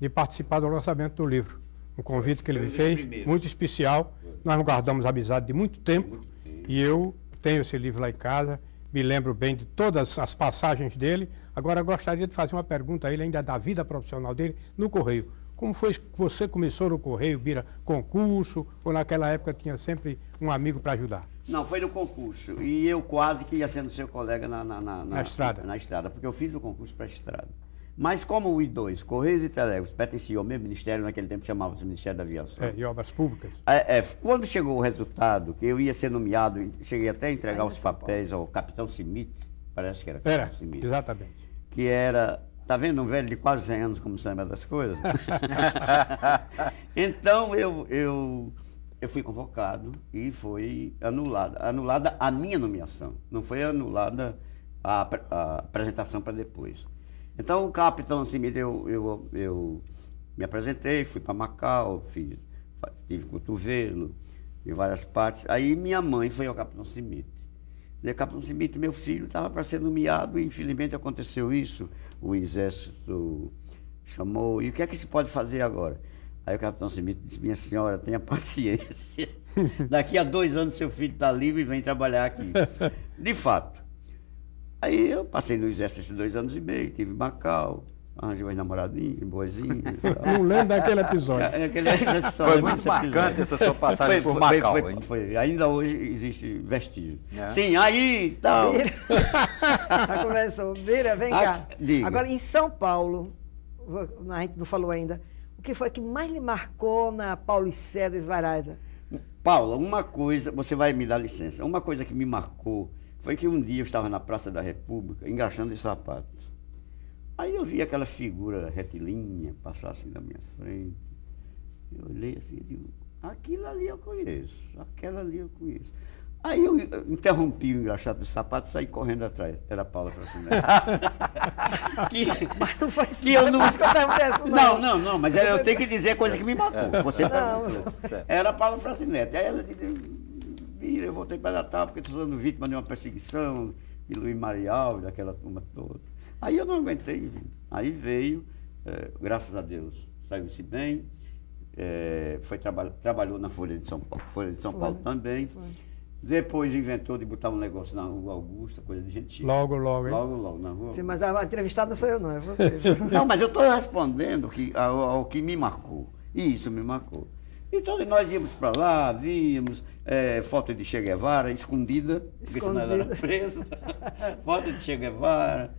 de participar do lançamento do livro. Um convite que ele me fez, muito especial. Nós guardamos amizade de muito tempo e eu tenho esse livro lá em casa, me lembro bem de todas as passagens dele. Agora, eu gostaria de fazer uma pergunta a ele, ainda da vida profissional dele, no Correio. Como foi que você começou no Correio, Bira? Concurso ou naquela época tinha sempre um amigo para ajudar? Não, foi no concurso. E eu quase que ia sendo seu colega na estrada. Na estrada, porque eu fiz o concurso para a estrada. Mas como o I2, Correios e Telégrafos, pertenciam ao mesmo ministério, naquele tempo chamava-se Ministério da Aviação. E Obras Públicas. Quando chegou o resultado, que eu ia ser nomeado, cheguei até a entregar os papéis ao Capitão Simite, parece que era Capitão Simite. Exatamente. Que era, tá vendo, um velho de quase 100 anos, como se lembra das coisas? Então eu fui convocado e foi anulada a minha nomeação, não foi anulada a apresentação para depois. Então o Capitão Simite, eu me apresentei, fui para Macau, tive cotovelo, em várias partes. Aí minha mãe foi ao Capitão Simite. E o Capitão Simite, meu filho, estava para ser nomeado e infelizmente aconteceu isso. O Exército chamou, e o que é que se pode fazer agora? Aí o Capitão Simite disse, minha senhora, tenha paciência. Daqui a 2 anos seu filho está livre e vem trabalhar aqui. De fato. Aí eu passei no Exército esses 2 anos e meio, tive em Macau, arranjei umas namoradinhas, boazinhas. Não lembro daquele episódio. Foi muito marcante essa sua passagem por Macau. Foi. Ainda hoje existe vestígio. Sim, aí tal. Já começou. Bira, vem cá. Diga. Agora, em São Paulo, a gente não falou ainda, o que foi que mais lhe marcou na Paulicéia da Esvaraida? Paula, uma coisa, você vai me dar licença, uma coisa que me marcou foi que um dia eu estava na Praça da República, engraxando de sapatos. Aí eu vi aquela figura retilínea passar assim na minha frente. Eu olhei assim e digo, aquilo ali eu conheço, aquela ali eu conheço. Aí eu interrompi o engraxate do sapato e saí correndo atrás. Era a Paula Fracinete. Mas não foi que eu não... que eu perguntei isso, não. Não, mas eu tenho que dizer coisa que me marcou. Você Não. perguntou. Era a Paula Fracinete. Aí ela disse, eu voltei para Natal porque estou sendo vítima de uma perseguição de Luiz Maria Alves, daquela turma toda. Aí eu não aguentei. Aí veio, graças a Deus, saiu-se bem, trabalhou na Folha de São Paulo. Folha de São Paulo também. Foi. Depois inventou de botar um negócio na Rua Augusta, coisa de gente. Logo, hein? Logo, na Rua. Sim, mas a entrevistada não sou eu, não, é você. Não, mas eu estou respondendo ao que me marcou. E isso me marcou. Então nós íamos para lá, víamos foto de Che Guevara, escondida, porque senão ela era presa. Foto de Che Guevara.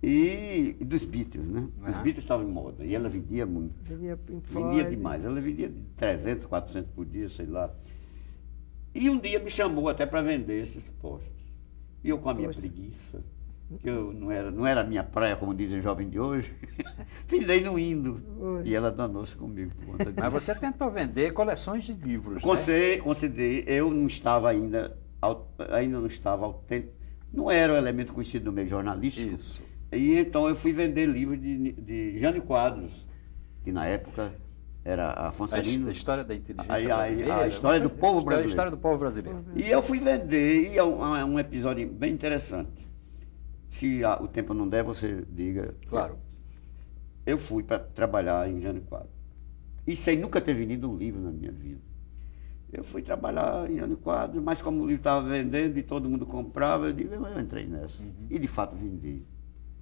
E dos Beatles, né? Os Beatles estavam em moda. E ela vendia muito. Vendia demais. Ela vendia de 300, 400 por dia, sei lá. E um dia me chamou até para vender esses postos. E eu com a minha preguiça, que eu não era a minha praia, como dizem jovens de hoje, findei não indo. E ela danou-se comigo por conta disso. Mas você tentou vender coleções de livros, Concedei, eu não estava ainda não estava autêntico, não era um elemento conhecido no meio jornalístico. Isso. E então eu fui vender livros de Jânio Quadros, que na época era Afonso Lino. A história da inteligência brasileira. A história do povo brasileiro. A história do povo brasileiro. E eu fui vender, e é um episódio bem interessante. Se o tempo não der, você diga. Claro. Eu fui para trabalhar em Jânio Quadros. E sem nunca ter vendido um livro na minha vida. Eu fui trabalhar em Jânio Quadros, mas como o livro estava vendendo e todo mundo comprava, eu digo, eu entrei nessa. E de fato vendi.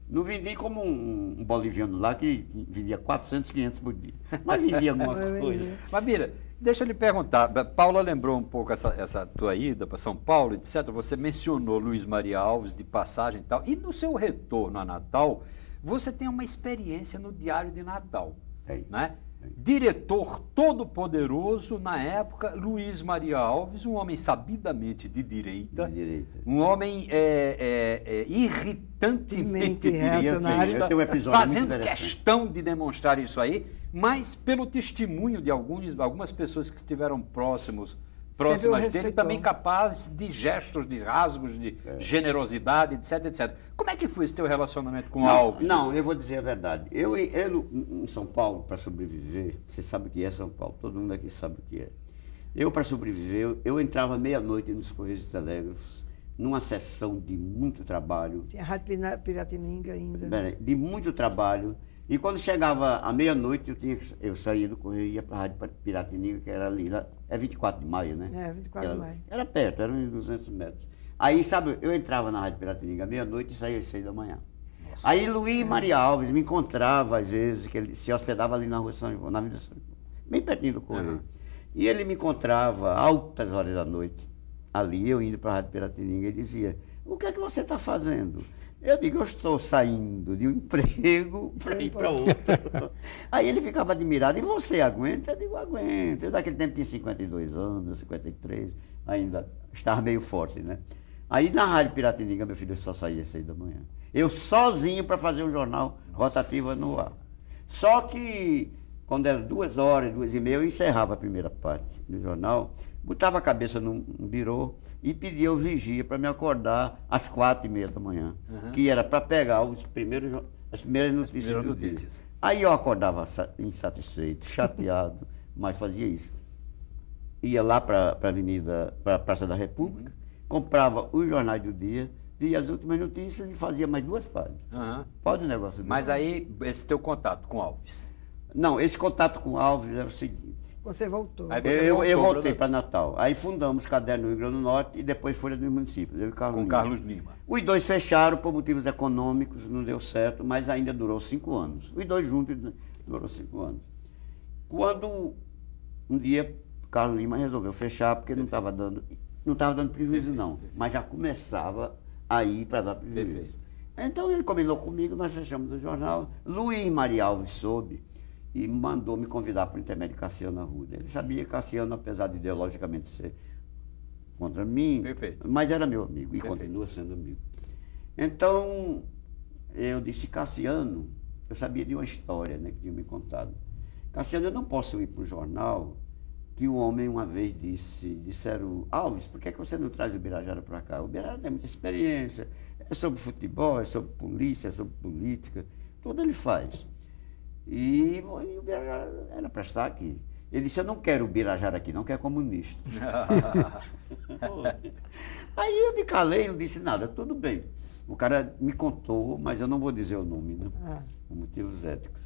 Não vendi como um boliviano lá que vendia 400, 500 por dia. Mas vendia alguma coisa. Mas, Bira, deixa eu lhe perguntar. Paula lembrou um pouco essa tua ida para São Paulo, etc. Você mencionou Luiz Maria Alves de passagem e tal. E no seu retorno a Natal, você tem uma experiência no Diário de Natal. Né? Diretor todo-poderoso, na época, Luiz Maria Alves, um homem sabidamente de direita. Um homem irritantemente reacionário, fazendo questão de demonstrar isso aí, mas pelo testemunho de algumas pessoas que estiveram próximas dele, também capaz de gestos, de rasgos, de generosidade, etc. Como é que foi esse teu relacionamento com Alves? Não, eu vou dizer a verdade. Eu em São Paulo, para sobreviver, você sabe o que é São Paulo, todo mundo aqui sabe o que é. Eu, para sobreviver, eu entrava meia-noite nos Correios e Telégrafos, numa sessão de muito trabalho. Tinha a Rádio Piratininga ainda. De muito trabalho. E quando chegava à meia-noite, eu saía do Correio e ia para a Rádio Piratininga, que era ali, é 24 de maio, né? É, 24 de maio. Era perto, era uns 200 metros. Aí, sabe, eu entrava na Rádio Piratininga à meia-noite e saía às 6 da manhã. Nossa. Aí Luiz Maria Alves me encontrava, às vezes, que ele se hospedava ali na Rua São João, na Avenida São João, bem pertinho do Correio. E ele me encontrava altas horas da noite, ali, eu indo para a Rádio Piratininga, e dizia, o que é que você está fazendo? Eu digo, eu estou saindo de um emprego para ir para outro. Aí ele ficava admirado, e você aguenta? Eu digo, aguento. Eu naquele tempo tinha 52 anos, 53, ainda estava meio forte, né? Aí na Rádio Piratininga, meu filho, eu só saía às 6 da manhã. Eu sozinho para fazer um jornal Rotativa no ar. Só que, quando era 2 horas, 2h30, eu encerrava a primeira parte do jornal, botava a cabeça num birô, e pedia ao vigia para me acordar às 4h30 da manhã, que era para pegar as primeiras notícias do dia. Aí eu acordava insatisfeito, chateado, mas fazia isso. Ia lá para a Praça da República, comprava os jornais do dia, via as últimas notícias e fazia mais 2 páginas. Pode o negócio desse. Mas aí, esse teu contato com Alves? Não, esse contato com Alves era o seguinte. Você voltou. Eu voltei para Natal. Aí fundamos Caderno do Rio Grande do Norte e depois Folha dos Municípios. Eu e Carlos Lima. Os 2 fecharam por motivos econômicos, não deu certo, mas ainda durou 5 anos. Os 2 juntos durou 5 anos. Quando um dia Carlos Lima resolveu fechar, porque não estava dando prejuízo não, mas já começava a ir para dar prejuízo. Então ele combinou comigo, nós fechamos o jornal. Luiz Maria Alves soube e mandou me convidar para o intermédio de Cassiano Arruda. Ele sabia que Cassiano, apesar de ideologicamente ser contra mim, mas era meu amigo e continua sendo amigo. Então, eu disse, Cassiano, eu sabia de uma história, né, que tinha me contado. Cassiano, eu não posso ir para o jornal que o homem uma vez disseram, Alves, por que você não traz o Birajara para cá? O Birajara tem muita experiência, é sobre futebol, é sobre polícia, é sobre política, tudo ele faz. E o Birajara era para estar aqui. Ele disse, eu não quero o Birajara aqui, não quero comunista. Aí eu me calei, não disse nada, tudo bem. O cara me contou, mas eu não vou dizer o nome, né? Por motivos éticos.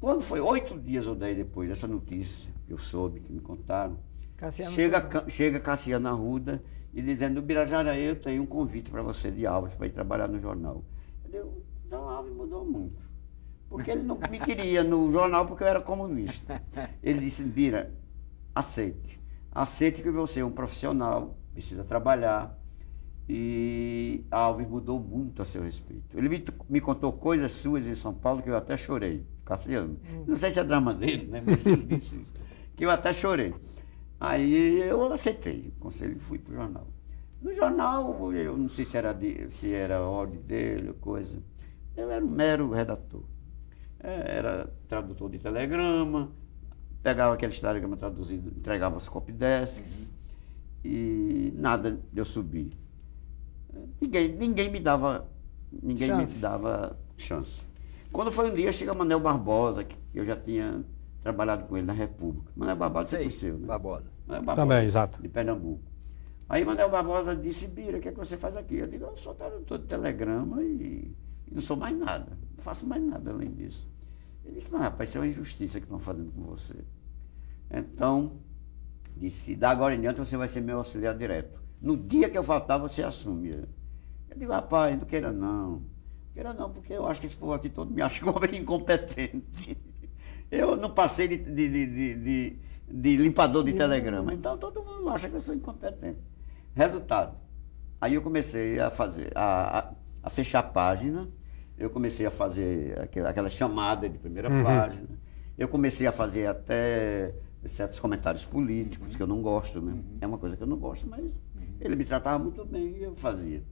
Quando foi 8 dias ou 10 depois dessa notícia, eu soube, que me contaram, chega Cassiano Arruda e dizendo, Birajara, eu tenho um convite para você de Alves, para ir trabalhar no jornal. Eu digo, então Alves mudou muito. Porque ele não me queria no jornal porque eu era comunista. Ele disse, Bira, aceite. Aceite que você é um profissional, precisa trabalhar. E Alves mudou muito a seu respeito. Ele me contou coisas suas em São Paulo que eu até chorei. Cassiano. Não sei se é drama dele, né? Mas ele disse isso. Que eu até chorei. Aí eu aceitei o conselho e fui para o jornal. No jornal, eu não sei se era ordem dele ou coisa. Eu era um mero redator. Era tradutor de telegrama, pegava aqueles telegramas traduzidos, entregava os copydesks e nada de eu subir. Ninguém me dava chance. Quando foi um dia, chega Manuel Barbosa, que eu já tinha trabalhado com ele na República. Manuel Barbosa você conheceu, né? Barbosa. Também, exato. De Pernambuco. Aí Manuel Barbosa disse, Bira, o que é que você faz aqui? Eu digo, eu sou tradutor de telegrama e não sou mais nada. Não faço mais nada além disso. Ele disse, mas rapaz, isso é uma injustiça que estão fazendo com você. Então, disse, da agora em diante você vai ser meu auxiliar direto. No dia que eu faltar, você assume. Eu digo, rapaz, não queira não. Não queira não, porque eu acho que esse povo aqui todo me acha como incompetente. Eu não passei de limpador de telegrama. Então todo mundo acha que eu sou incompetente. Resultado. Aí eu comecei a fazer, a fechar a página. Eu comecei a fazer aquela chamada de primeira página. Eu comecei a fazer até certos comentários políticos, que eu não gosto, né? É uma coisa que eu não gosto, mas ele me tratava muito bem e eu fazia.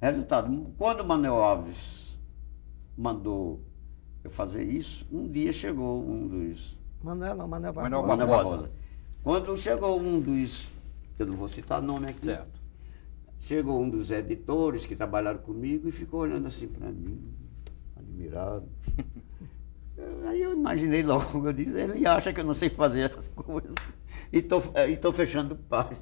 Resultado, quando o Manuel Alves mandou eu fazer isso, um dia chegou um dos... Manuel Barbosa. Manuel Barbosa. Quando chegou um dos... Eu não vou citar nome aqui. Certo. Chegou um dos editores que trabalharam comigo e ficou olhando assim para mim, admirado. Aí eu imaginei logo, eu disse, ele acha que eu não sei fazer as coisas e estou fechando página.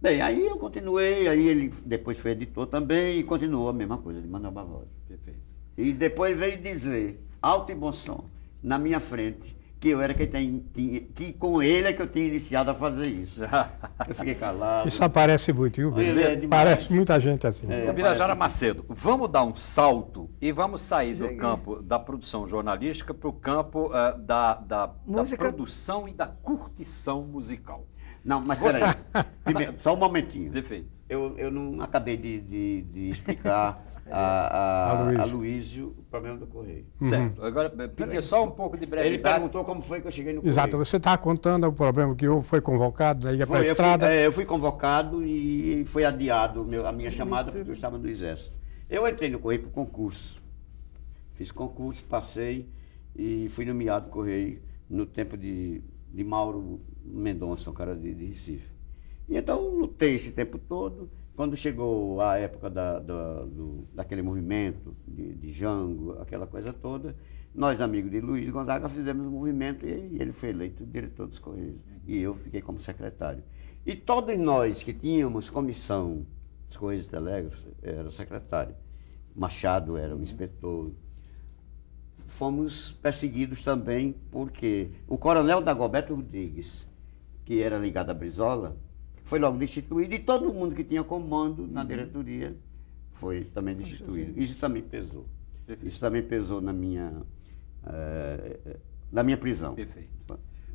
Bem, aí eu continuei, aí ele depois foi editor também e continuou a mesma coisa de Manuel Barbosa. Perfeito. E depois veio dizer, alto e bom som, na minha frente, que eu era que com ele é que eu tinha iniciado a fazer isso. Eu fiquei calado. Isso aparece muito, viu, Bira? Parece muita gente assim. Birajara Macedo, vamos dar um salto e vamos sair do campo da produção jornalística para o campo da produção e da curtição musical. Não, mas peraí. Primeiro, só um momentinho. Perfeito. Eu não acabei de explicar a Luísio o problema do Correio. Certo. Agora, pedia só um pouco de brevidade. Ele perguntou como foi que eu cheguei no Correio. Exato. Você está contando o problema que foi convocado, daí ia para a estrada. Eu fui convocado e foi adiado a minha chamada porque eu estava no Exército. Eu entrei no Correio por concurso. Fiz concurso, passei e fui nomeado no Correio no tempo de Mauro Mendonça, um cara de Recife. E então lutei esse tempo todo. Quando chegou a época daquele movimento de Jango, aquela coisa toda, nós, amigos de Luiz Gonzaga, fizemos um movimento e ele foi eleito diretor dos Correios. E eu fiquei como secretário. E todos nós que tínhamos comissão dos Correios e Telégrafos, era o secretário. Machado era o inspetor. Fomos perseguidos também porque o coronel Dagoberto Rodrigues, que era ligado à Brizola, foi logo destituído e todo mundo que tinha comando na diretoria foi também destituído. Isso também pesou. Perfeito. Isso também pesou na minha prisão. Perfeito.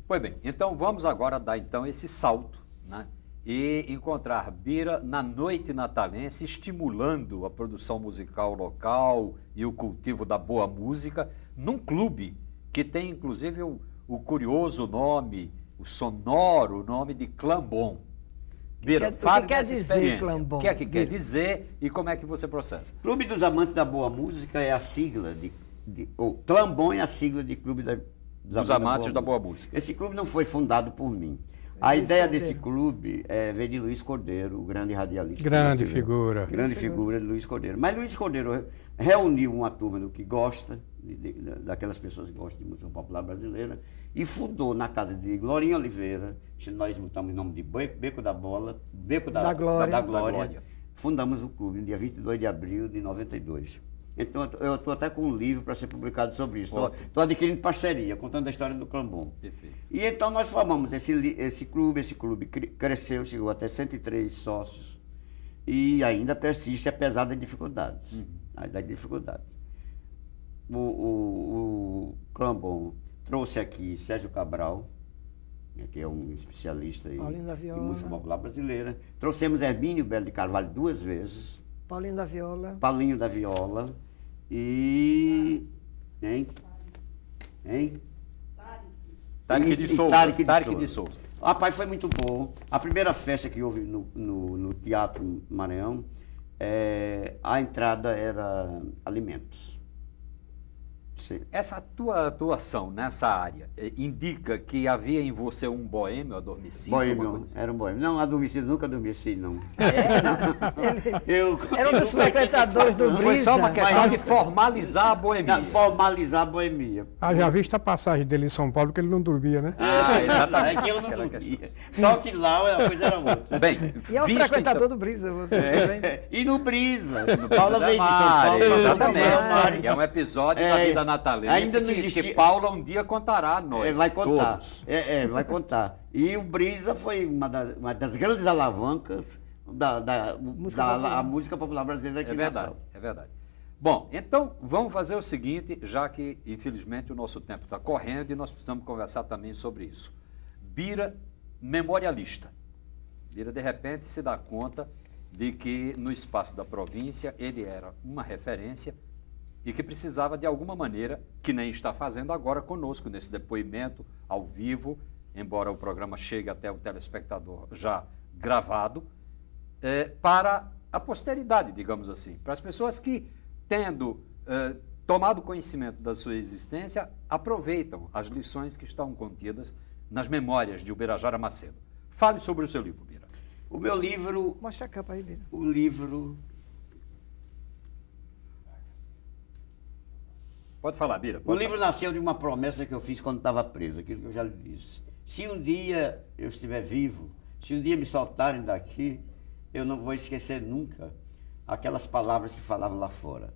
Pois bem, então vamos agora dar então esse salto, né? E encontrar Bira na noite natalense, estimulando a produção musical local e o cultivo da boa música, num clube que tem inclusive o curioso nome, o sonoro nome de Clambom. Bira, fale dessa experiência. O que é que quer dizer e como é que você processa? Clube dos Amantes da Boa Música é a sigla ou Clambom é a sigla de Clube dos amantes da boa música. Esse clube não foi fundado por mim. A ideia desse clube veio de Luiz Cordeiro, o grande radialista. Grande figura. Grande figura de Luiz Cordeiro. Mas Luiz Cordeiro reuniu uma turma do que gosta, daquelas pessoas que gostam de música popular brasileira, e fundou na casa de Glorinha Oliveira, que nós mudamos o nome de Beco da Bola, Beco da Glória. Fundamos o clube no dia 22 de abril de 92. Então, eu estou até com um livro para ser publicado sobre isso. Estou adquirindo parceria, contando a história do Clambom. E então nós formamos esse clube cresceu, chegou até 103 sócios e ainda persiste, apesar das dificuldades. O Clambom trouxe aqui Sérgio Cabral, que é um especialista em música popular brasileira. Trouxemos Hermínio Belo de Carvalho 2 vezes. Paulinho da Viola. E... Tarek de Souza. Rapaz, foi muito bom. A primeira festa que houve no Teatro Maranhão, a entrada era alimentos. Sim. Essa tua atuação nessa área indica que havia em você um boêmio adormecido? Boêmio, era um boêmio. Não, adormecido, nunca adormeci, não. Era um dos frequentadores do Brisa. Foi só uma questão de formalizar a boemia. Não, formalizar a boemia. Já viste a passagem dele em São Paulo, que ele não dormia, né? Exatamente. É que eu não dormia. Só que lá a coisa era outra. Bem, e é um frequentador do Brisa, você também. E no Brisa. Paula veio de São Paulo. Exatamente. É um episódio da vida natalense ainda não existia. Que Paula um dia contará a nós. Vai contar. Todos. Vai contar. E o Brisa foi uma das grandes alavancas da música popular brasileira aqui. É verdade. Bom, então vamos fazer o seguinte, já que infelizmente o nosso tempo está correndo e nós precisamos conversar também sobre isso. Bira, memorialista. Bira, de repente, se dá conta de que no espaço da província ele era uma referência e que precisava de alguma maneira, que nem está fazendo agora conosco, nesse depoimento ao vivo, embora o programa chegue até o telespectador já gravado, para a posteridade, digamos assim, para as pessoas que, tendo tomado conhecimento da sua existência, aproveitam as lições que estão contidas nas memórias de Ubirajara Macedo. Fale sobre o seu livro, Bira. O meu livro... Mostra a capa aí, Bira. O livro... Pode falar, Bira. O livro nasceu de uma promessa que eu fiz quando estava preso, aquilo que eu já lhe disse. Se um dia eu estiver vivo, se um dia me soltarem daqui, eu não vou esquecer nunca aquelas palavras que falavam lá fora.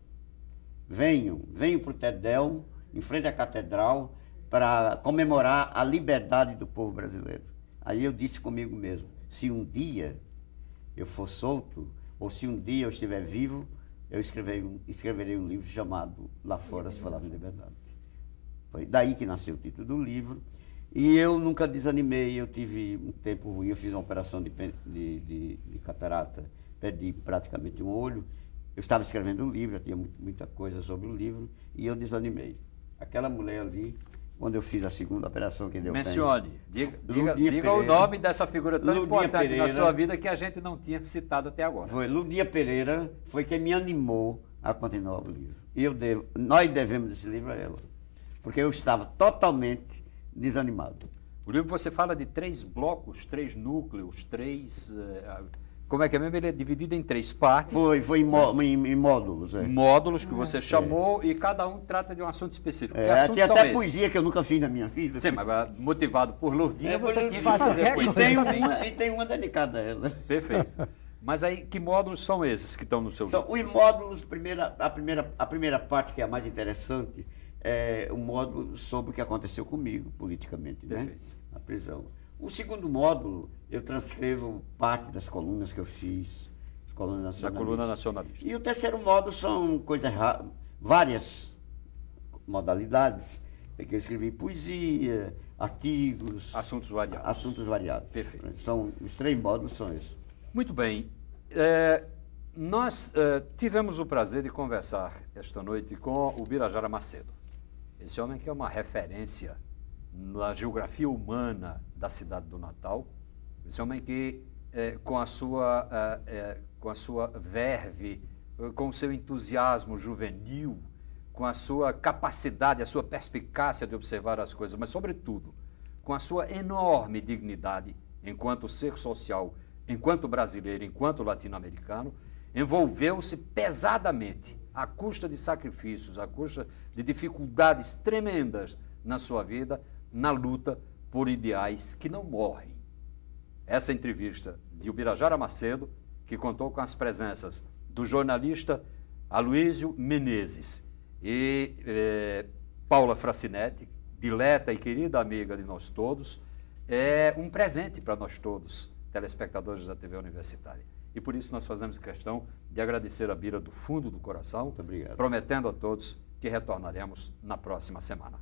Venham para o Tedel, em frente à catedral, para comemorar a liberdade do povo brasileiro. Aí eu disse comigo mesmo, se um dia eu for solto, ou se um dia eu estiver vivo, eu escreverei um livro chamado Lá Fora se Falava em Liberdade. Foi daí que nasceu o título do livro. E eu nunca desanimei, eu tive um tempo ruim, eu fiz uma operação de catarata, perdi praticamente um olho. Eu estava escrevendo um livro, eu tinha muita coisa sobre o livro, e eu desanimei. Aquela mulher ali, quando eu fiz a segunda operação que deu... Mencione, diga o nome dessa figura tão importante na sua vida que a gente não tinha citado até agora. Foi Ludia Pereira, foi quem me animou a continuar o livro. E nós devemos esse livro a ela, porque eu estava totalmente desanimado. O livro você fala de 3 blocos, 3 núcleos, 3... Como é que é mesmo? Ele é dividido em 3 partes. Foi em módulos. Módulos que você chamou e cada um trata de um assunto específico. Tem até poesia que eu nunca fiz na minha vida. Sim, mas motivado por Lourdinha, você tinha que fazer. E tem uma dedicada a ela. Perfeito. Mas aí, que módulos são esses que estão no seu livro? São os módulos, a primeira parte, que é a mais interessante, é o módulo sobre o que aconteceu comigo, politicamente, né? Na prisão. O segundo módulo, eu transcrevo parte das colunas que eu fiz, as colunas nacionalistas. Da coluna nacionalista. E o terceiro módulo são várias modalidades, que eu escrevi poesia, artigos... Assuntos variados. Assuntos variados. Perfeito. Os 3 módulos são esses. Muito bem. Nós tivemos o prazer de conversar esta noite com o Ubirajara Macedo. Esse homem que é uma referência na geografia humana da cidade do Natal, esse homem que, com a sua verve, com o seu entusiasmo juvenil, com a sua capacidade, a sua perspicácia de observar as coisas, mas, sobretudo, com a sua enorme dignidade enquanto ser social, enquanto brasileiro, enquanto latino-americano, envolveu-se pesadamente, à custa de sacrifícios, à custa de dificuldades tremendas na sua vida, na luta por ideais que não morrem. Essa entrevista de Ubirajara Macedo, que contou com as presenças do jornalista Aloísio Menezes e Paula Fracinetti, dileta e querida amiga de nós todos, é um presente para nós todos, telespectadores da TV Universitária. E por isso nós fazemos questão de agradecer a Bira do fundo do coração, Muito obrigado. prometendo a todos que retornaremos na próxima semana.